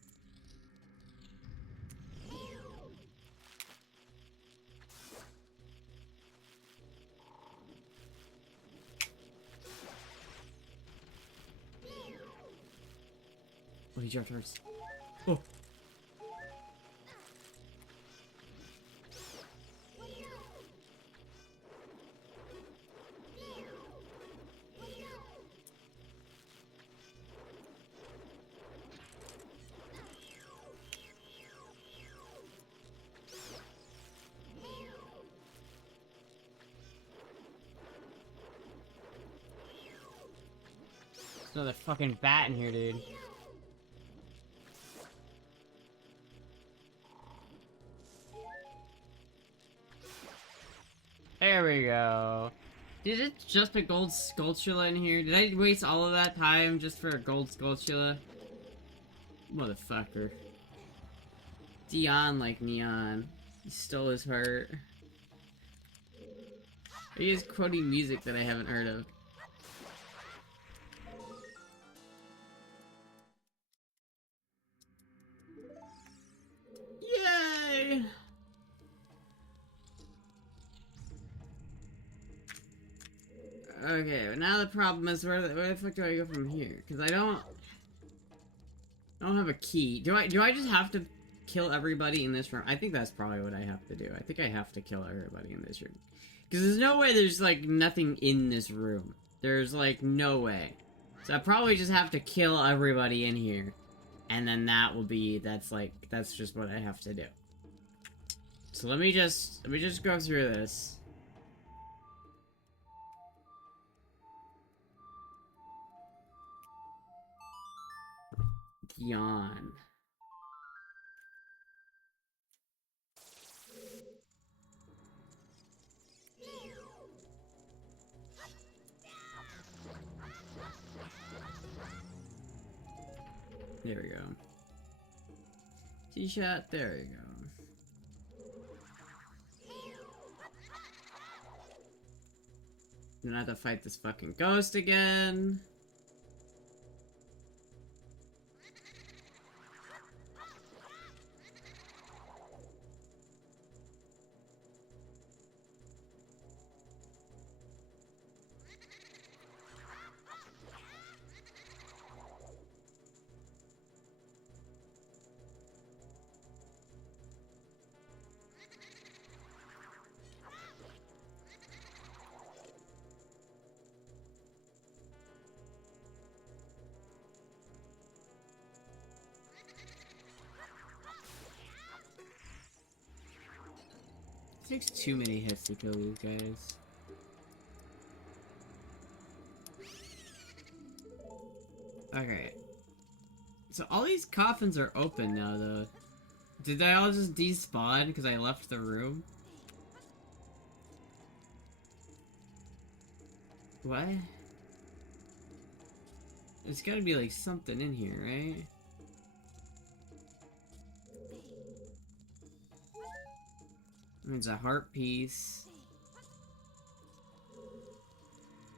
Oh, he dropped hearts. Oh! There's another fucking bat in here, dude. There we go. Did it just a gold Skulltula in here? Did I waste all of that time just for a gold Skulltula? Motherfucker. Dion like Neon. He stole his heart. He is quoting music that I haven't heard of. Yay! Okay, but now the problem is where the fuck do I go from here? Because I don't have a key. Do I just have to kill everybody in this room? I think that's probably what I have to do. I think I have to kill everybody in this room. Because there's no way there's, like, nothing in this room. There's, like, no way. So I probably just have to kill everybody in here. And then that will be, that's just what I have to do. So let me just go through this. Yawn. There we go. T-shot, there you go. Then I have to fight this fucking ghost again. It takes too many hits to kill these guys. Okay. So all these coffins are open now, though. Did they all just despawn because I left the room? What? There's gotta be like something in here, right? There's a heart piece.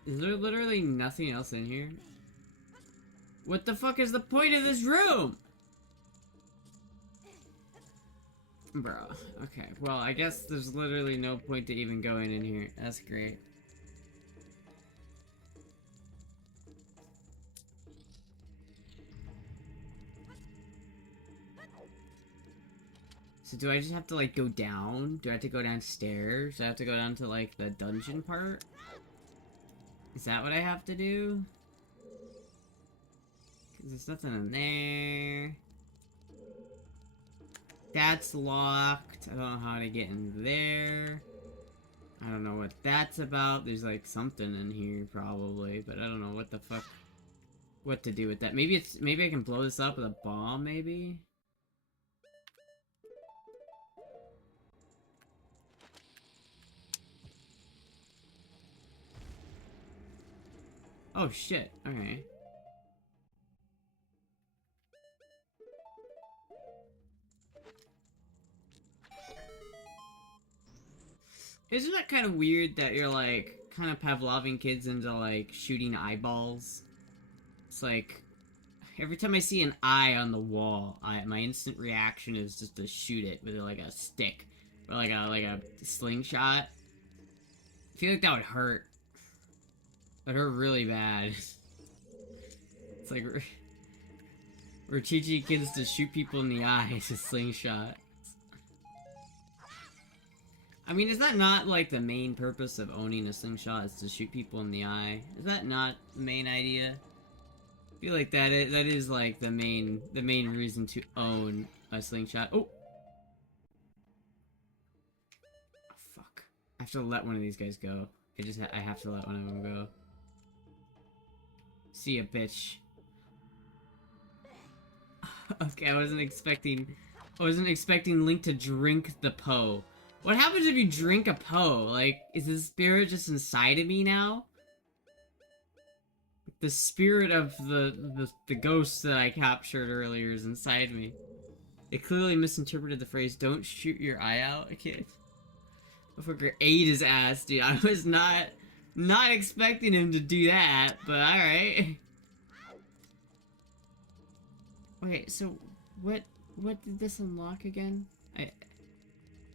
Is there literally nothing else in here? What the fuck is the point of this room? Bro, okay. Well, I guess there's literally no point to even going in here. That's great. So do I just have to, like, go down? Do I have to go downstairs? Do I have to go down to, like, the dungeon part? Is that what I have to do? Because there's nothing in there. That's locked. I don't know how to get in there. I don't know what that's about. There's, like, something in here, probably. But I don't know what the fuck... what to do with that. Maybe it's... maybe I can blow this up with a bomb, maybe? Oh shit, okay. Isn't that kind of weird that you're like kind of Pavloving kids into like shooting eyeballs? It's like every time I see an eye on the wall, my instant reaction is just to shoot it with like a stick or like a slingshot. I feel like that would hurt. That hurt really bad. It's like we're teaching kids to shoot people in the eyes with slingshot. I mean, is that not like the main purpose of owning a slingshot? Is to shoot people in the eye? Is that not the main idea? I feel like that is like the main reason to own a slingshot. Oh, fuck! I have to let one of these guys go. I have to let one of them go. See ya, bitch. Okay, I wasn't expecting Link to drink the Poe. What happens if you drink a Poe? Like, is the spirit just inside of me now? The spirit of the ghost that I captured earlier is inside me. It clearly misinterpreted the phrase, "Don't shoot your eye out." Okay. Motherfucker ate his ass, dude. I was not expecting him to do that, but alright. Okay, so what did this unlock again?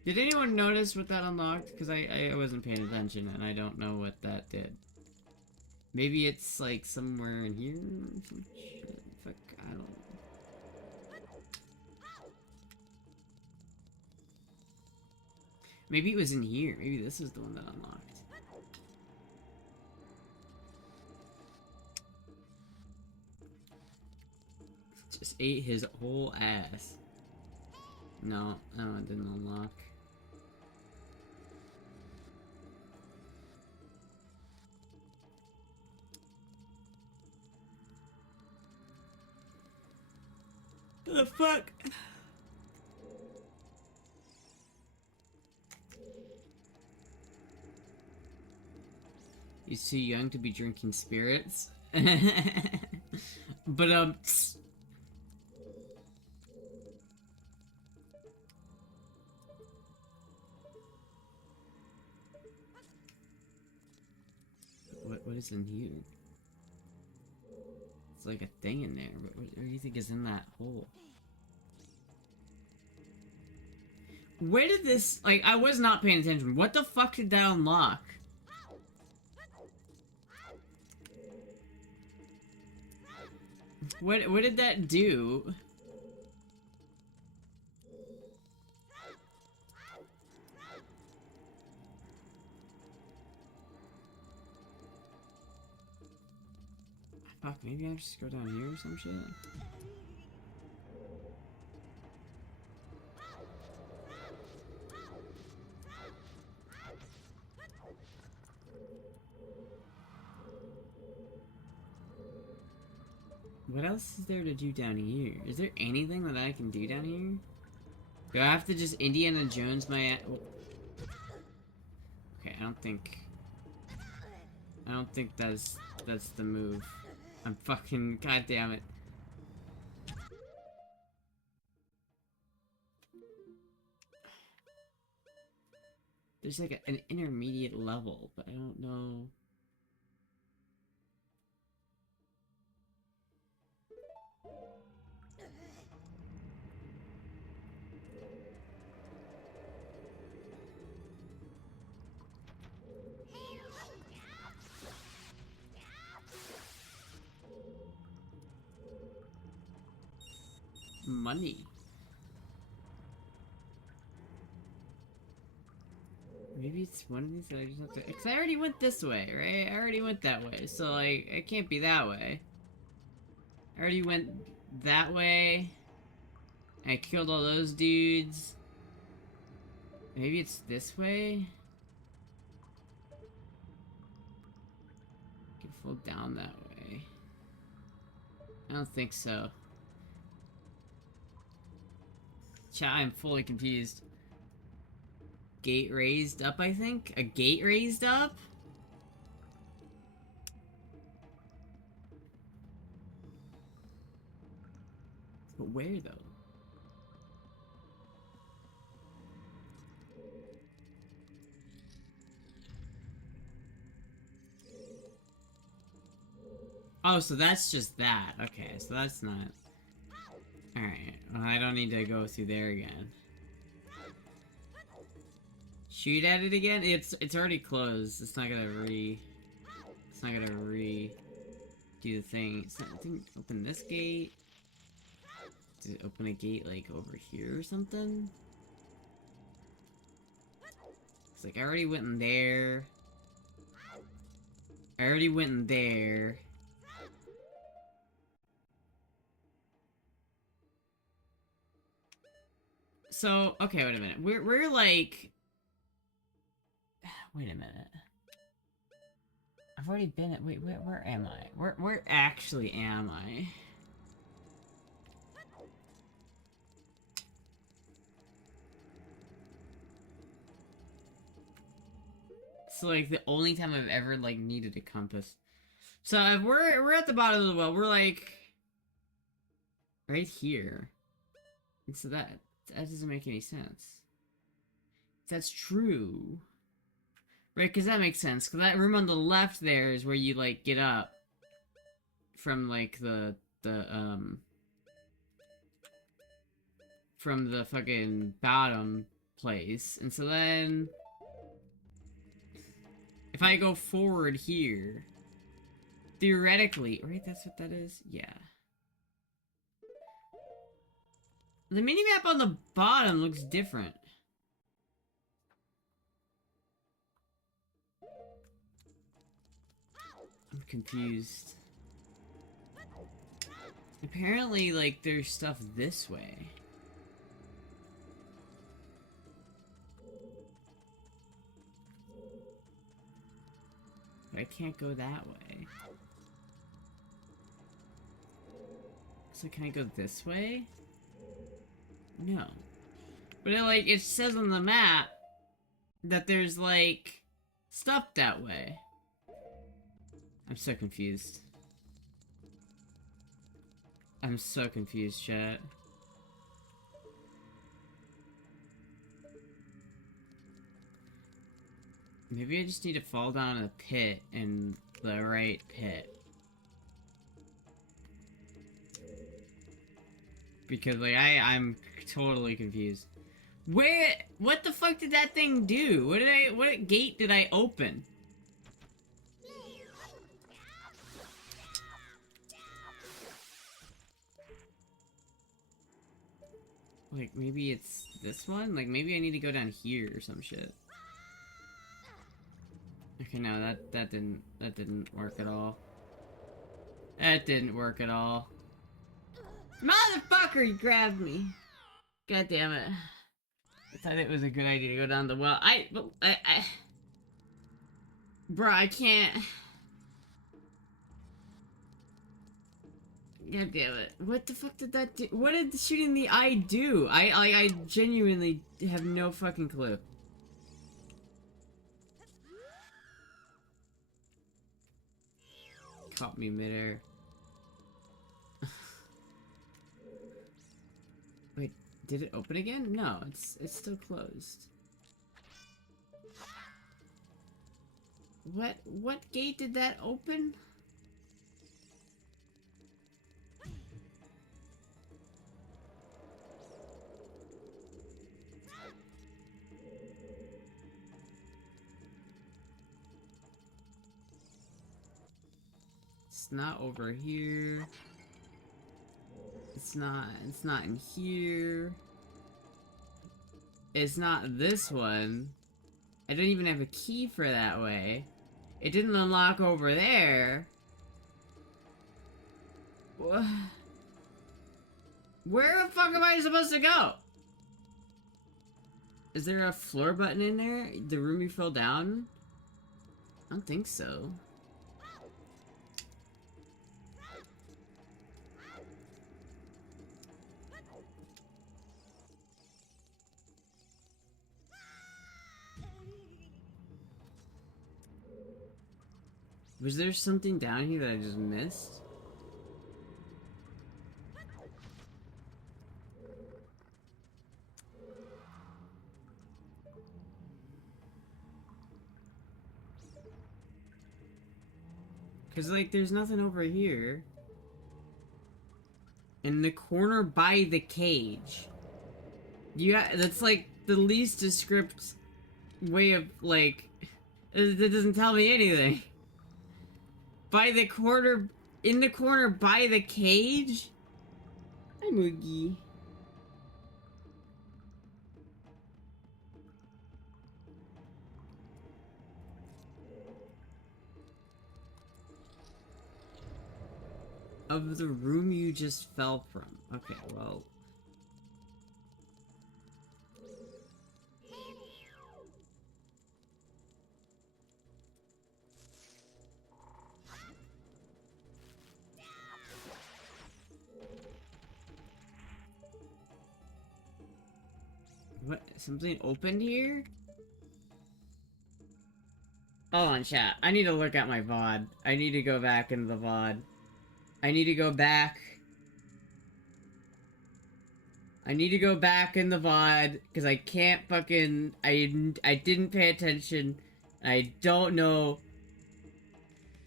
Did anyone notice what that unlocked? Because I wasn't paying attention and I don't know what that did. Maybe it's like somewhere in here or some shit. Fuck, I don't know. Maybe it was in here. Maybe this is the one that unlocked. Just ate his whole ass. No, it didn't unlock. What the fuck? He's too young to be drinking spirits. But what is in here? It's like a thing in there. What do you think is in that hole? Where did this... like, I was not paying attention. What the fuck did that unlock? What did that do? Fuck, maybe I just go down here or some shit? What else is there to do down here? Is there anything that I can do down here? Do I have to just Indiana Jones my... Oh. Okay, I don't think that's the move. I'm fucking... God damn it. There's like an intermediate level, but I don't know... Money. Maybe it's one of these that I just have to... Because I already went this way, right? I already went that way, so, like, it can't be that way. I already went that way. I killed all those dudes. Maybe it's this way? I can fall down that way. I don't think so. Chat, I'm fully confused. Gate raised up, I think? A gate raised up? But where, though? Oh, so that's just that. Okay, so that's not... Alright, well, I don't need to go through there again. Shoot at it again? It's already closed. It's not gonna do the thing. It's not, I think open this gate. Did it open a gate like over here or something? It's like I already went in there. I already went in there. So, okay, wait a minute. We're like... Wait a minute. I've already been at... Wait, where am I? Where actually am I? So, like, the only time I've ever, like, needed a compass. So, if we're at the bottom of the well. We're, like... right here. And so that doesn't make any sense. That's true. Right, because that makes sense. Because that room on the left there is where you, like, get up. From, like, from the fucking bottom place. And so then... if I go forward here... theoretically... Right, that's what that is? Yeah. The minimap on the bottom looks different. I'm confused. Apparently, like, there's stuff this way. But I can't go that way. So can I go this way? No. But it says on the map that there's, like, stuff that way. I'm so confused. I'm so confused, chat. Maybe I just need to fall down a pit in the right pit. Because, like, I'm totally confused. What the fuck did that thing do? What gate did I open? Like, maybe it's this one? Like, maybe I need to go down here or some shit. Okay, no, that didn't work at all. That didn't work at all. Motherfucker, he grabbed me. God damn it. I thought it was a good idea to go down the well. Bruh, I can't. God damn it. What the fuck did that do? What did shooting the eye do? I genuinely have no fucking clue. Caught me midair. Wait, did it open again? No, it's still closed. What gate did that open? It's not over here. It's not in here. It's not this one. I don't even have a key for that way. It didn't unlock over there. What? Where the fuck am I supposed to go? Is there a floor button in there? The room you fell down? I don't think so. Was there something down here that I just missed? Cause like there's nothing over here. In the corner by the cage. That's like the least descript way of like that doesn't tell me anything. By the corner, in the corner by the cage? Hi, Moogie. Of the room you just fell from. Okay, well. What? Something opened here? Hold on, chat. I need to look at my VOD. I need to go back into the VOD. I need to go back. I need to go back in the VOD, because I can't fucking... I didn't pay attention. I don't know...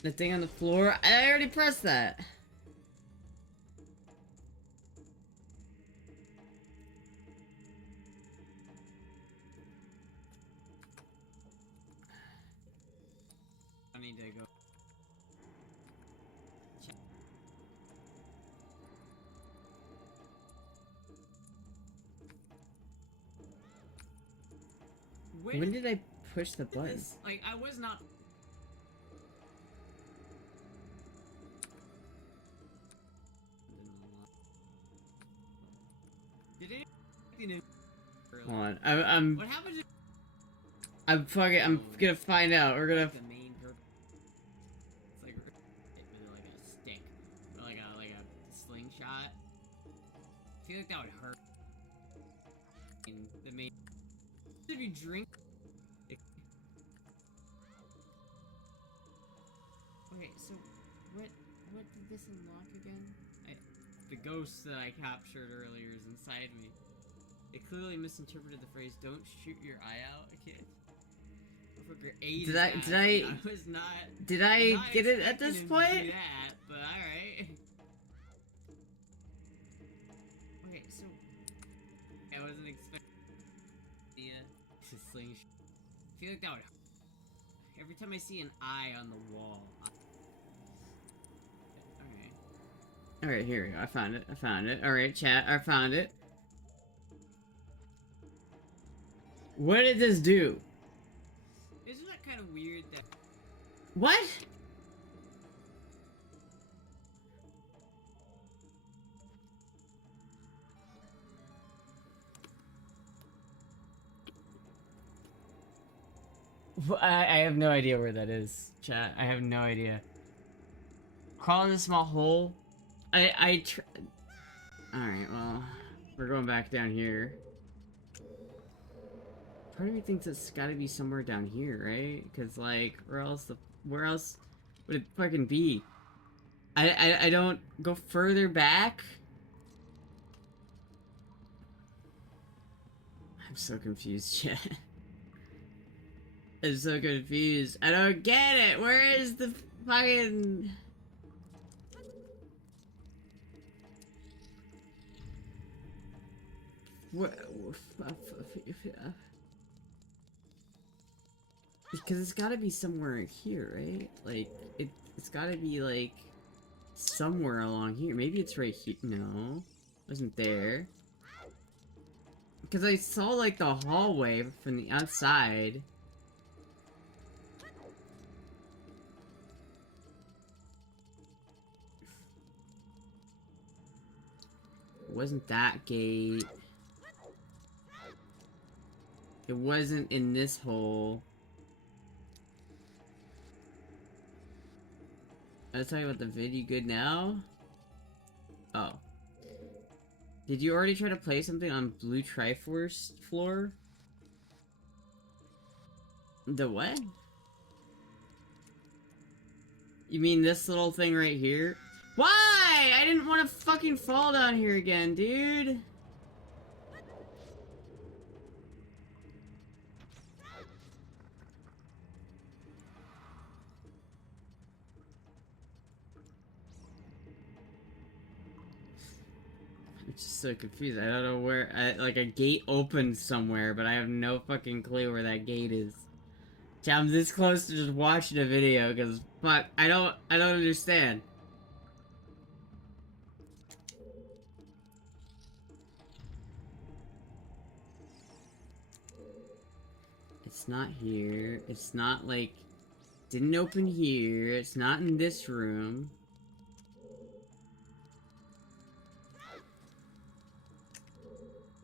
The thing on the floor? I already pressed that. I need to go. When did I push the button? Like, I was not... Did it... Hold on, I'm... What happened to... I'm gonna find out. We're gonna... The main purpose. It's like... Like a stick. Or like a slingshot. I feel like that would hurt. The main... If you drink... Okay, so... What did this unlock again? The ghost that I captured earlier is inside me. It clearly misinterpreted the phrase, "Don't shoot your eye out, kid." Did I get it at this point? Do that, but alright. Okay, so... I wasn't expecting... Yeah, to slingshot. I feel like that would... Every time I see an eye on the wall... Alright, here we go. I found it. Alright, chat, I found it. What did this do? Isn't that kind of weird that... What? I have no idea where that is, chat. I have no idea. Crawl in a small hole. Alright, well, we're going back down here. Part of me thinks it's gotta be somewhere down here, right? Because, like, where else would it fucking be? I don't go further back? I'm so confused, chat. I'm so confused. I don't get it! Where is the fucking... Because it's gotta be somewhere here, right? Like, it's gotta be, like, somewhere along here. Maybe it's right here. No. Wasn't there. Because I saw, like, the hallway from the outside. It wasn't that gate. It wasn't in this hole. I was talking about the vid. You good now? Oh. Did you already try to play something on Blue Triforce floor? The what? You mean this little thing right here? Why? I didn't want to fucking fall down here again, dude. I'm just so confused. I don't know where, like, a gate opens somewhere, but I have no fucking clue where that gate is. I'm this close to just watching a video, because, fuck, I don't understand. It's not here. It's not, like, didn't open here. It's not in this room.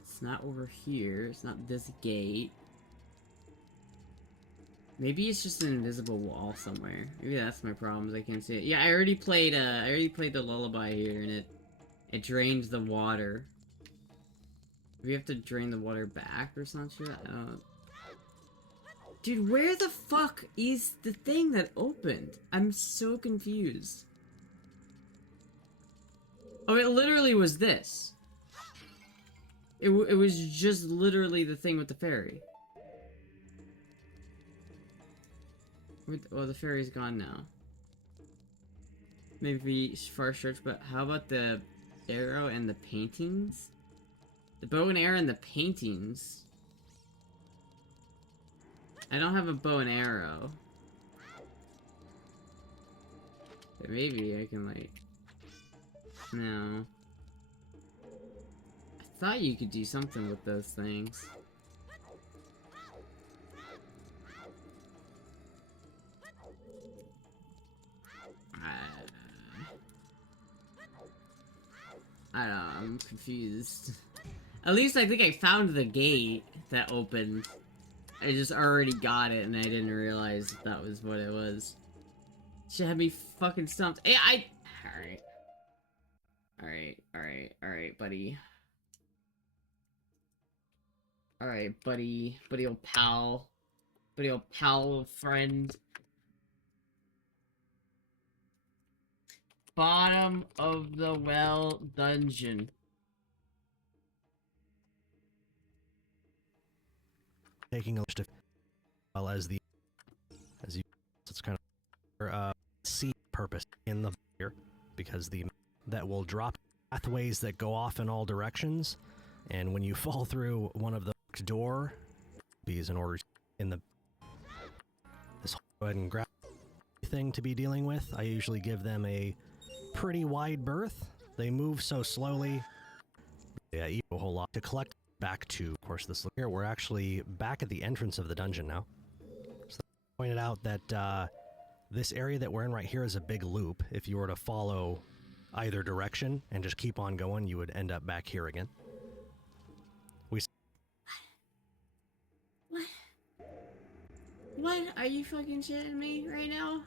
It's not over here. It's not this gate. Maybe it's just an invisible wall somewhere. Maybe that's my problem, is I can't see it. Yeah, I already played the lullaby here, and it drains the water. Do we have to drain the water back or something? Dude, where the fuck is the thing that opened? I'm so confused. Oh, it literally was this. It was just literally the thing with the fairy. Well, the fairy's gone now. Maybe far stretch, but how about the arrow and the paintings? The bow and arrow and the paintings. I don't have a bow and arrow. But maybe I can, like... No. I thought you could do something with those things. I don't know, I'm confused. At least I think I found the gate that opened. I just already got it and I didn't realize that was what it was. Should have me fucking stumped. Hey, Alright, buddy. Alright, buddy. Buddy old pal. Buddy old pal friend. Bottom of the well dungeon. Taking a list of, well as the, as you, it's kind of see purpose in the here, because that will drop pathways that go off in all directions, and when you fall through one of the door, these in order in the this go ahead and grab thing to be dealing with. I usually give them a pretty wide berth. They move so slowly. Yeah, eat a whole lot to collect back to, of course, this look here. We're actually back at the entrance of the dungeon now. So I pointed out that this area that we're in right here is a big loop. If you were to follow either direction and just keep on going, you would end up back here again. What? Are you fucking shitting me right now?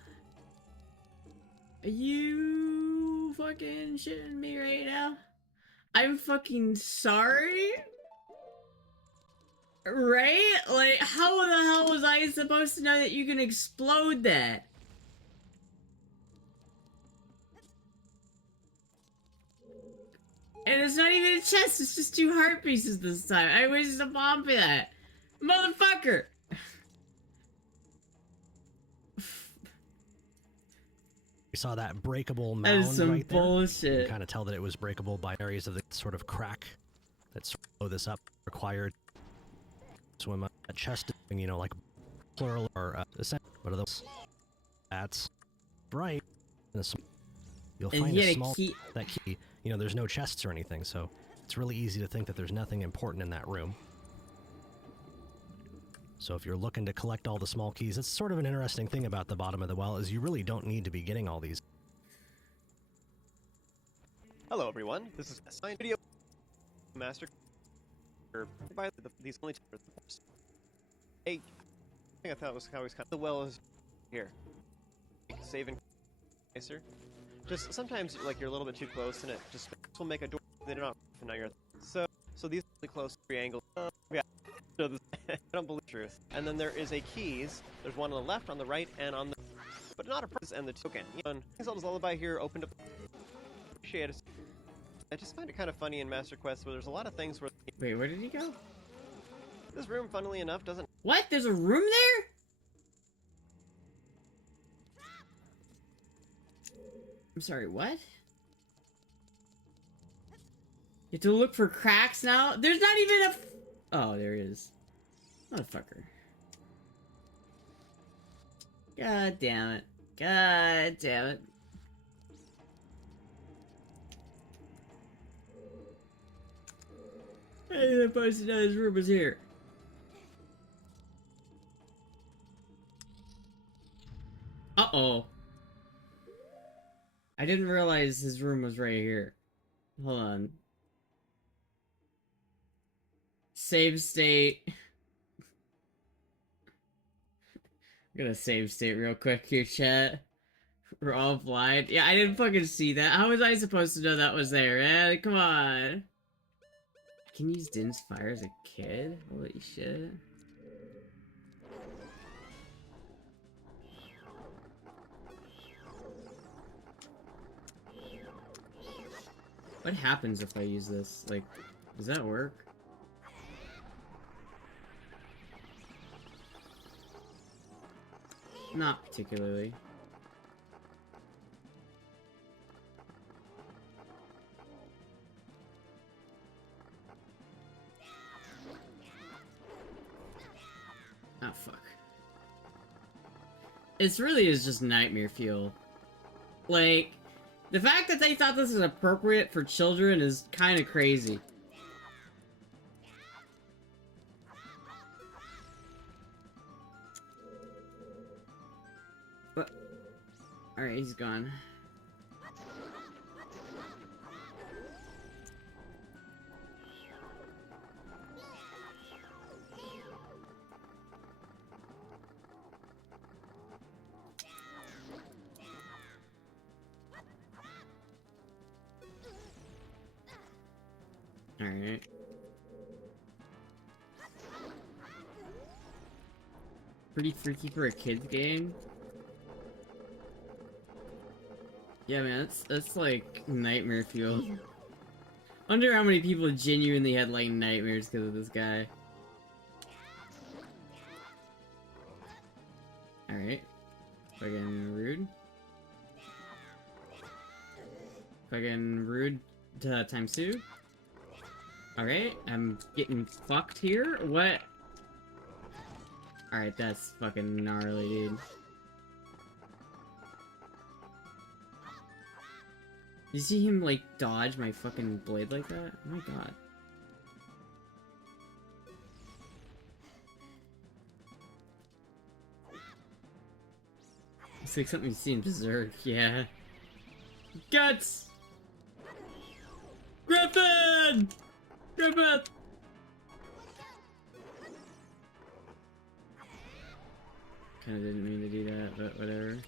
Are you fucking shitting me right now? I'm fucking sorry? Right? Like, how the hell was I supposed to know that you can explode that? And it's not even a chest, it's just 2 heart pieces this time. I wasted a bomb for that. Motherfucker! We saw that breakable That is mound some right there. bullshit. You can kind of tell that it was breakable by areas of the sort of crack that sort of blow this up required. Swim up a chest, you know, like plural or what are those? That's right. You'll And find he a had small key. that key. You know, there's no chests or anything, so it's really easy to think that there's nothing important in that room. So if you're looking to collect all the small keys, it's sort of an interesting thing about the bottom of the well is you really don't need to be getting all these. Hello everyone, this is a science video master by these only hey, I thought was always kind of the well is here. Saving nicer. Just sometimes like you're a little bit too close and it just will make a door they're not now you're so these are really close triangle. Yeah. So this, I don't believe the truth. And then there is a keys. There's one on the left, on the right, and on the but not a prize and the token. You know, Zelda's Lullaby here opened up. Appreciate it. I just find it kind of funny in Master Quest where there's a lot of things where. Wait, where did he go? This room, funnily enough, doesn't. What? There's a room there? I'm sorry, what? You have to look for cracks now? There's not even a. Oh, there is. Motherfucker. God damn it. God damn it. I didn't supposed to know this room was here. Uh-oh. I didn't realize his room was right here. Hold on. Save state. I'm gonna save state real quick here, chat. We're all blind. Yeah, I didn't fucking see that. How was I supposed to know that was there, man? Come on. I can use Din's Fire as a kid? Holy shit. What happens if I use this? Like, does that work? Not particularly. Oh, fuck. It really is just nightmare fuel. Like, the fact that they thought this was appropriate for children is kind of crazy. But, alright, he's gone. Alright. Pretty freaky for a kid's game. Yeah, man, that's like nightmare fuel. Wonder how many people genuinely had like nightmares because of this guy. Alright. Fucking rude. Fucking rude times 2. Alright, I'm getting fucked here? What? Alright, that's fucking gnarly, dude. You see him, like, dodge my fucking blade like that? Oh my god. It's like something you see in Berserk, yeah. Guts! Griffin! Griffin! Kinda didn't mean to do that, but whatever.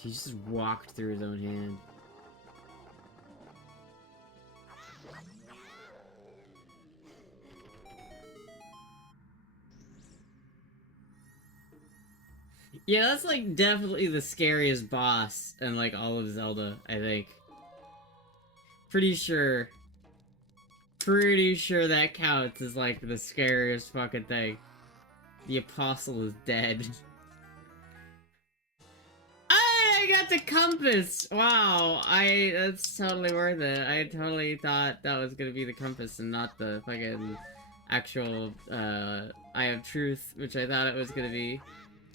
He just walked through his own hand. Yeah, that's like definitely the scariest boss in like all of Zelda, I think. Pretty sure that counts as like the scariest fucking thing. The apostle is dead. I got the compass! Wow, that's totally worth it. I totally thought that was gonna be the compass and not the fucking actual, Eye of Truth, which I thought it was gonna be.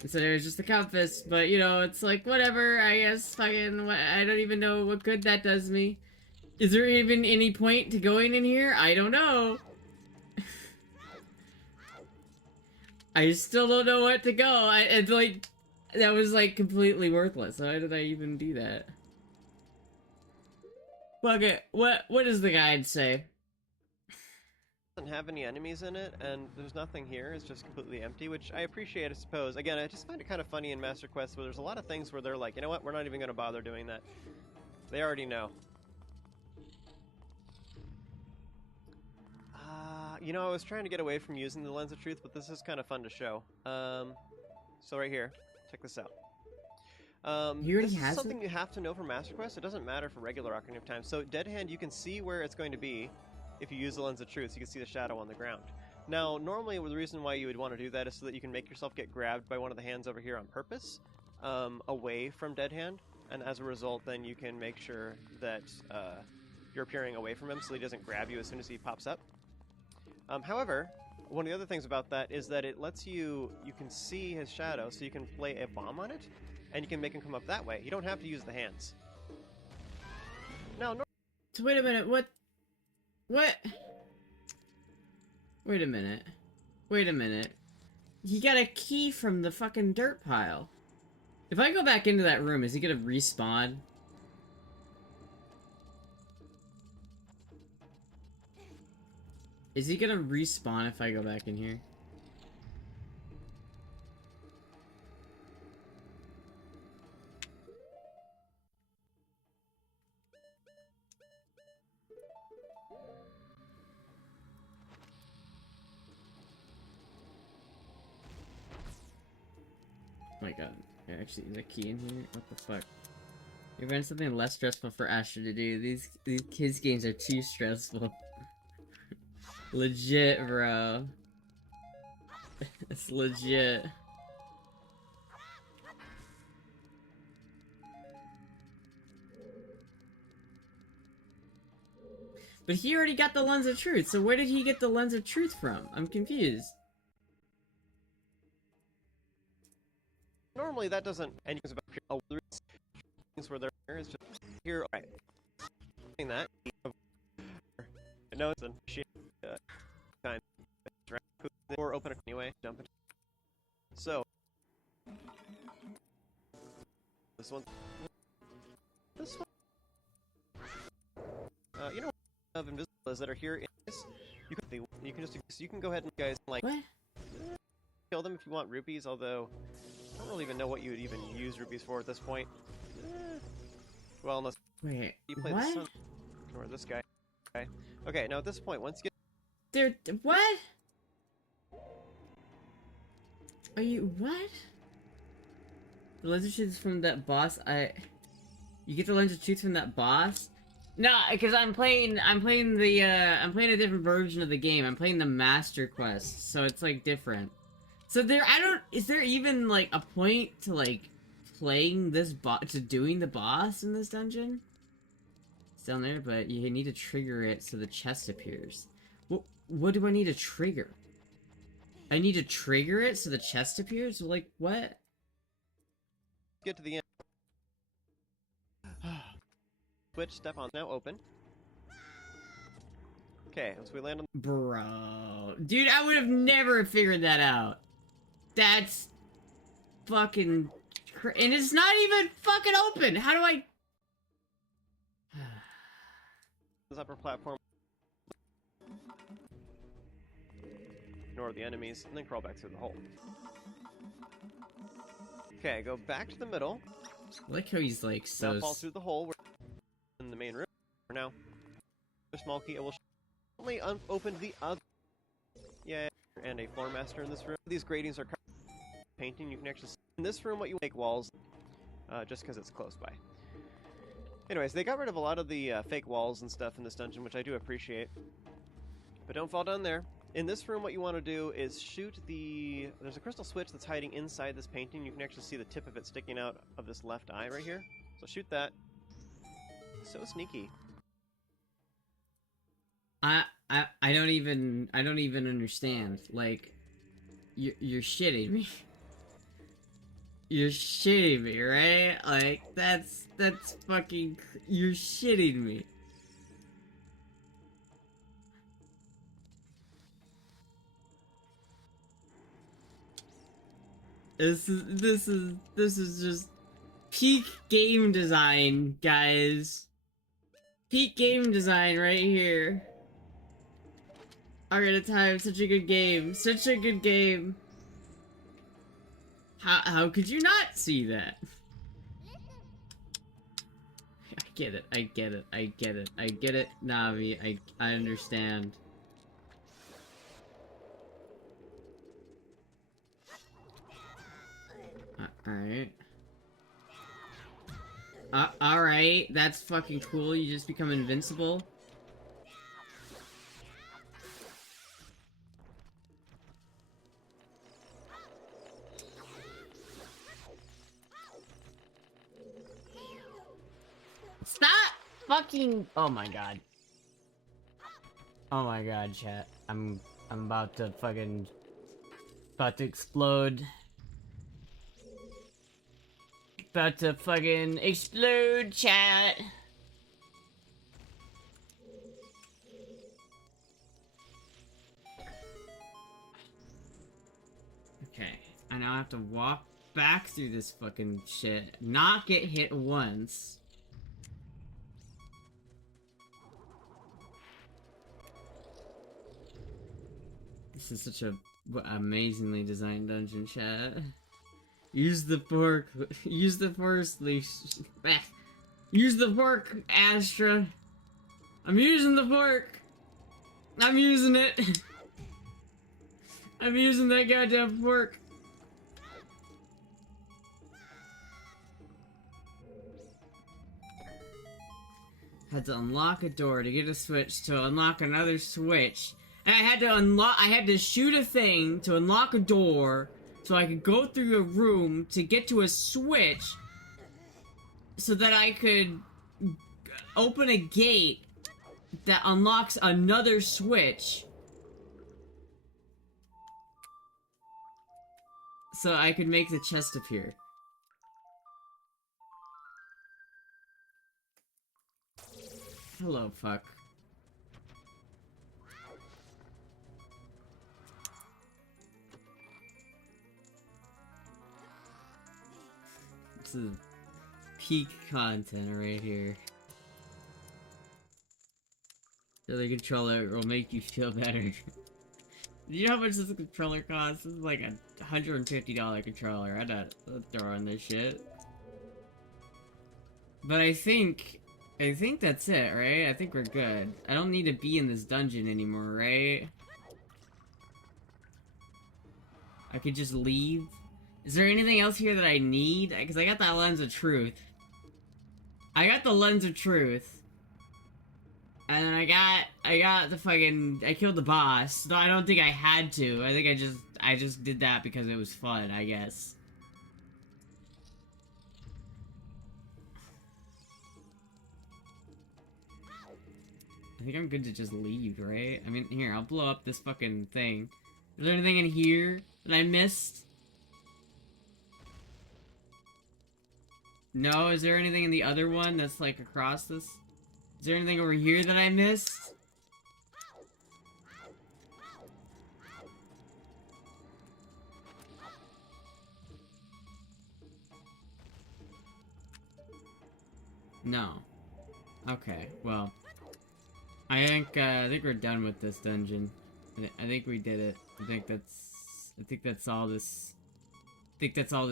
So it was just the compass, but you know, it's like, whatever, I guess, fucking, I don't even know what good that does me. Is there even any point to going in here? I don't know. I still don't know what to go. It's like, that was like completely worthless. Why did I even do that? Fuck it. What does the guide say? Doesn't have any enemies in it, and there's nothing here. It's just completely empty, which I appreciate, I suppose. Again, I just find it kind of funny in Master Quest where there's a lot of things where they're like, you know what, we're not even going to bother doing that. They already know. You know, I was trying to get away from using the Lens of Truth, but this is kind of fun to show. So right here, check this out. This is something you have to know for Master Quest. It doesn't matter for regular Ocarina of Time. So Dead Hand, you can see where it's going to be if you use the Lens of Truth. So you can see the shadow on the ground. Now, normally the reason why you would want to do that is so that you can make yourself get grabbed by one of the hands over here on purpose, away from Dead Hand, and as a result, then you can make sure that you're appearing away from him so he doesn't grab you as soon as he pops up. However, one of the other things about that is that it lets you can see his shadow, so you can play a bomb on it, and you can make him come up that way. You don't have to use the hands. Now, So wait a minute, what? Wait a minute. He got a key from the fucking dirt pile. If I go back into that room, is he gonna respawn? Is he gonna respawn if I go back in here? Oh my god. Actually, is that key in here? What the fuck? You ran something less stressful for Astra to do. These kids games are too stressful. Legit, bro. It's legit. But he already got the Lens of Truth, so where did he get the Lens of Truth from? I'm confused. normally that doesn't anything about things where there is just here. Right, saying that no, it's a kind or open it anyway. Dump it. So this one, you know, of invisibles that are here. You can go ahead and guys like What? kill them if you want rupees. Although I don't really even know what you would even use rupees for at this point. Well, unless Wait, you play what? the sun or this guy. Okay, now at this point, once you There, what? Are you, what? The Lens of Truth from that boss, you get the Lens of Truth from that boss? No, because I'm playing a different version of the game. I'm playing the Master Quest, so it's, like, different. So is there even, like, a point to, like, playing this to doing the boss in this dungeon? It's down there, but you need to trigger it so the chest appears. What do I need to trigger? I need to trigger it so the chest appears? Like, what? get to the end, switch, step on, now open. Okay, once we land on Bro. Dude, I would have never figured that out. That's fucking and it's not even fucking open. How do I... this upper platform, ignore the enemies, and then crawl back through the hole. Okay, go back to the middle, I like how he's like so. Now fall through the hole in the main room. For now, a small key. I will only open the other. Yeah, and a floor master in this room. These gratings are painting. You can actually see in this room what you make walls, just because it's close by. Anyways, they got rid of a lot of the fake walls and stuff in this dungeon, which I do appreciate. But don't fall down there. In this room, what you want to do is shoot the... There's a crystal switch that's hiding inside this painting. You can actually see the tip of it sticking out of this left eye right here. So shoot that. So sneaky. I don't even understand. Like, you're shitting me. You're shitting me, right? Like, that's fucking... You're shitting me. This is just peak game design, guys. Peak game design right here. Ocarina of Time, such a good game. Such a good game. How could you not see that? I get it, I get it, I get it, I get it, Navi, I understand. Alright. Alright, that's fucking cool, you just become invincible. Stop fucking... Oh my god. Oh my god, chat. I'm about to fucking... About to explode. About to fucking explode, chat. Okay, I now have to walk back through this fucking shit, not get hit once. This is such a amazingly designed dungeon, chat. Use the fork. Use the force leash. Use the fork, Astra. I'm using the fork. I'm using it. I'm using that goddamn fork. Had to unlock a door to get a switch to unlock another switch. And I had to shoot a thing to unlock a door so I could go through a room to get to a switch so that I could open a gate that unlocks another switch so I could make the chest appear. Hello, fuck. This is peak content right here. The other controller will make you feel better. Do you know how much this controller costs? This is like a $150 controller. I'm not throwing this shit. But I think that's it, right? I think we're good. I don't need to be in this dungeon anymore, right? I could just leave. Is there anything else here that I need? Because I got that lens of truth. I got the lens of truth. And then I got the fucking... I killed the boss. No, I don't think I had to. I think I just did that because it was fun, I guess. I think I'm good to just leave, right? I mean, here, I'll blow up this fucking thing. Is there anything in here that I missed? No? Is there anything in the other one that's, like, across this? Is there anything over here that I missed? No. Okay, well... I think we're done with this dungeon. I think we did it. I think that's all this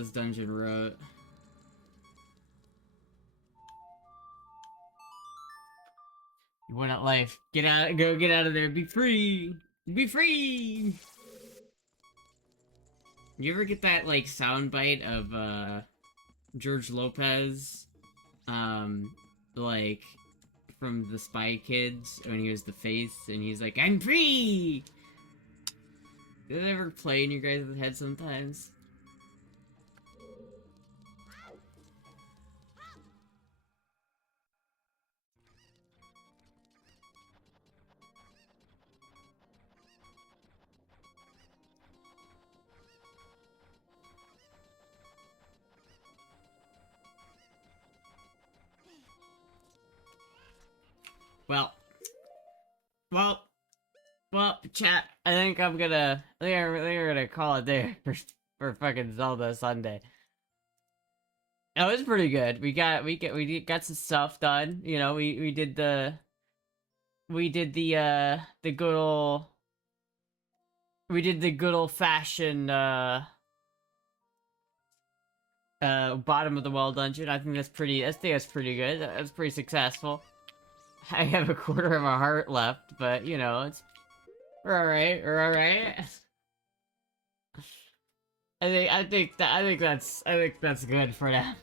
dungeon wrote. You want life? Get out! Go get out of there! Be free! Be free! You ever get that like soundbite of George Lopez, like from the Spy Kids when he was the face and he's like, "I'm free." Did it ever play in your guys' head sometimes? Well, chat. I think I'm gonna call it there for fucking Zelda Sunday. That was pretty good. We got some stuff done. You know, we did the good old fashioned bottom of the well dungeon. I think that's pretty good. That's pretty successful. I have a quarter of a heart left, but you know, we're alright. I think that's good for now.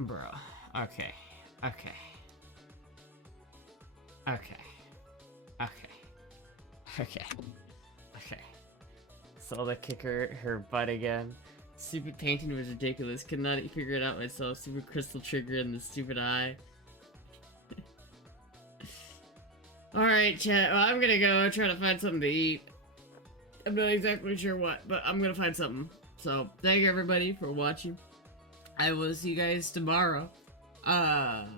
Bro. Okay. Zelda kick her butt again. Stupid painting was ridiculous. Could not figure it out myself. Stupid crystal trigger and the stupid eye. Alright, chat. Well, I'm gonna go try to find something to eat. I'm not exactly sure what, but I'm gonna find something. So, thank you everybody for watching. I will see you guys tomorrow. Goodbye!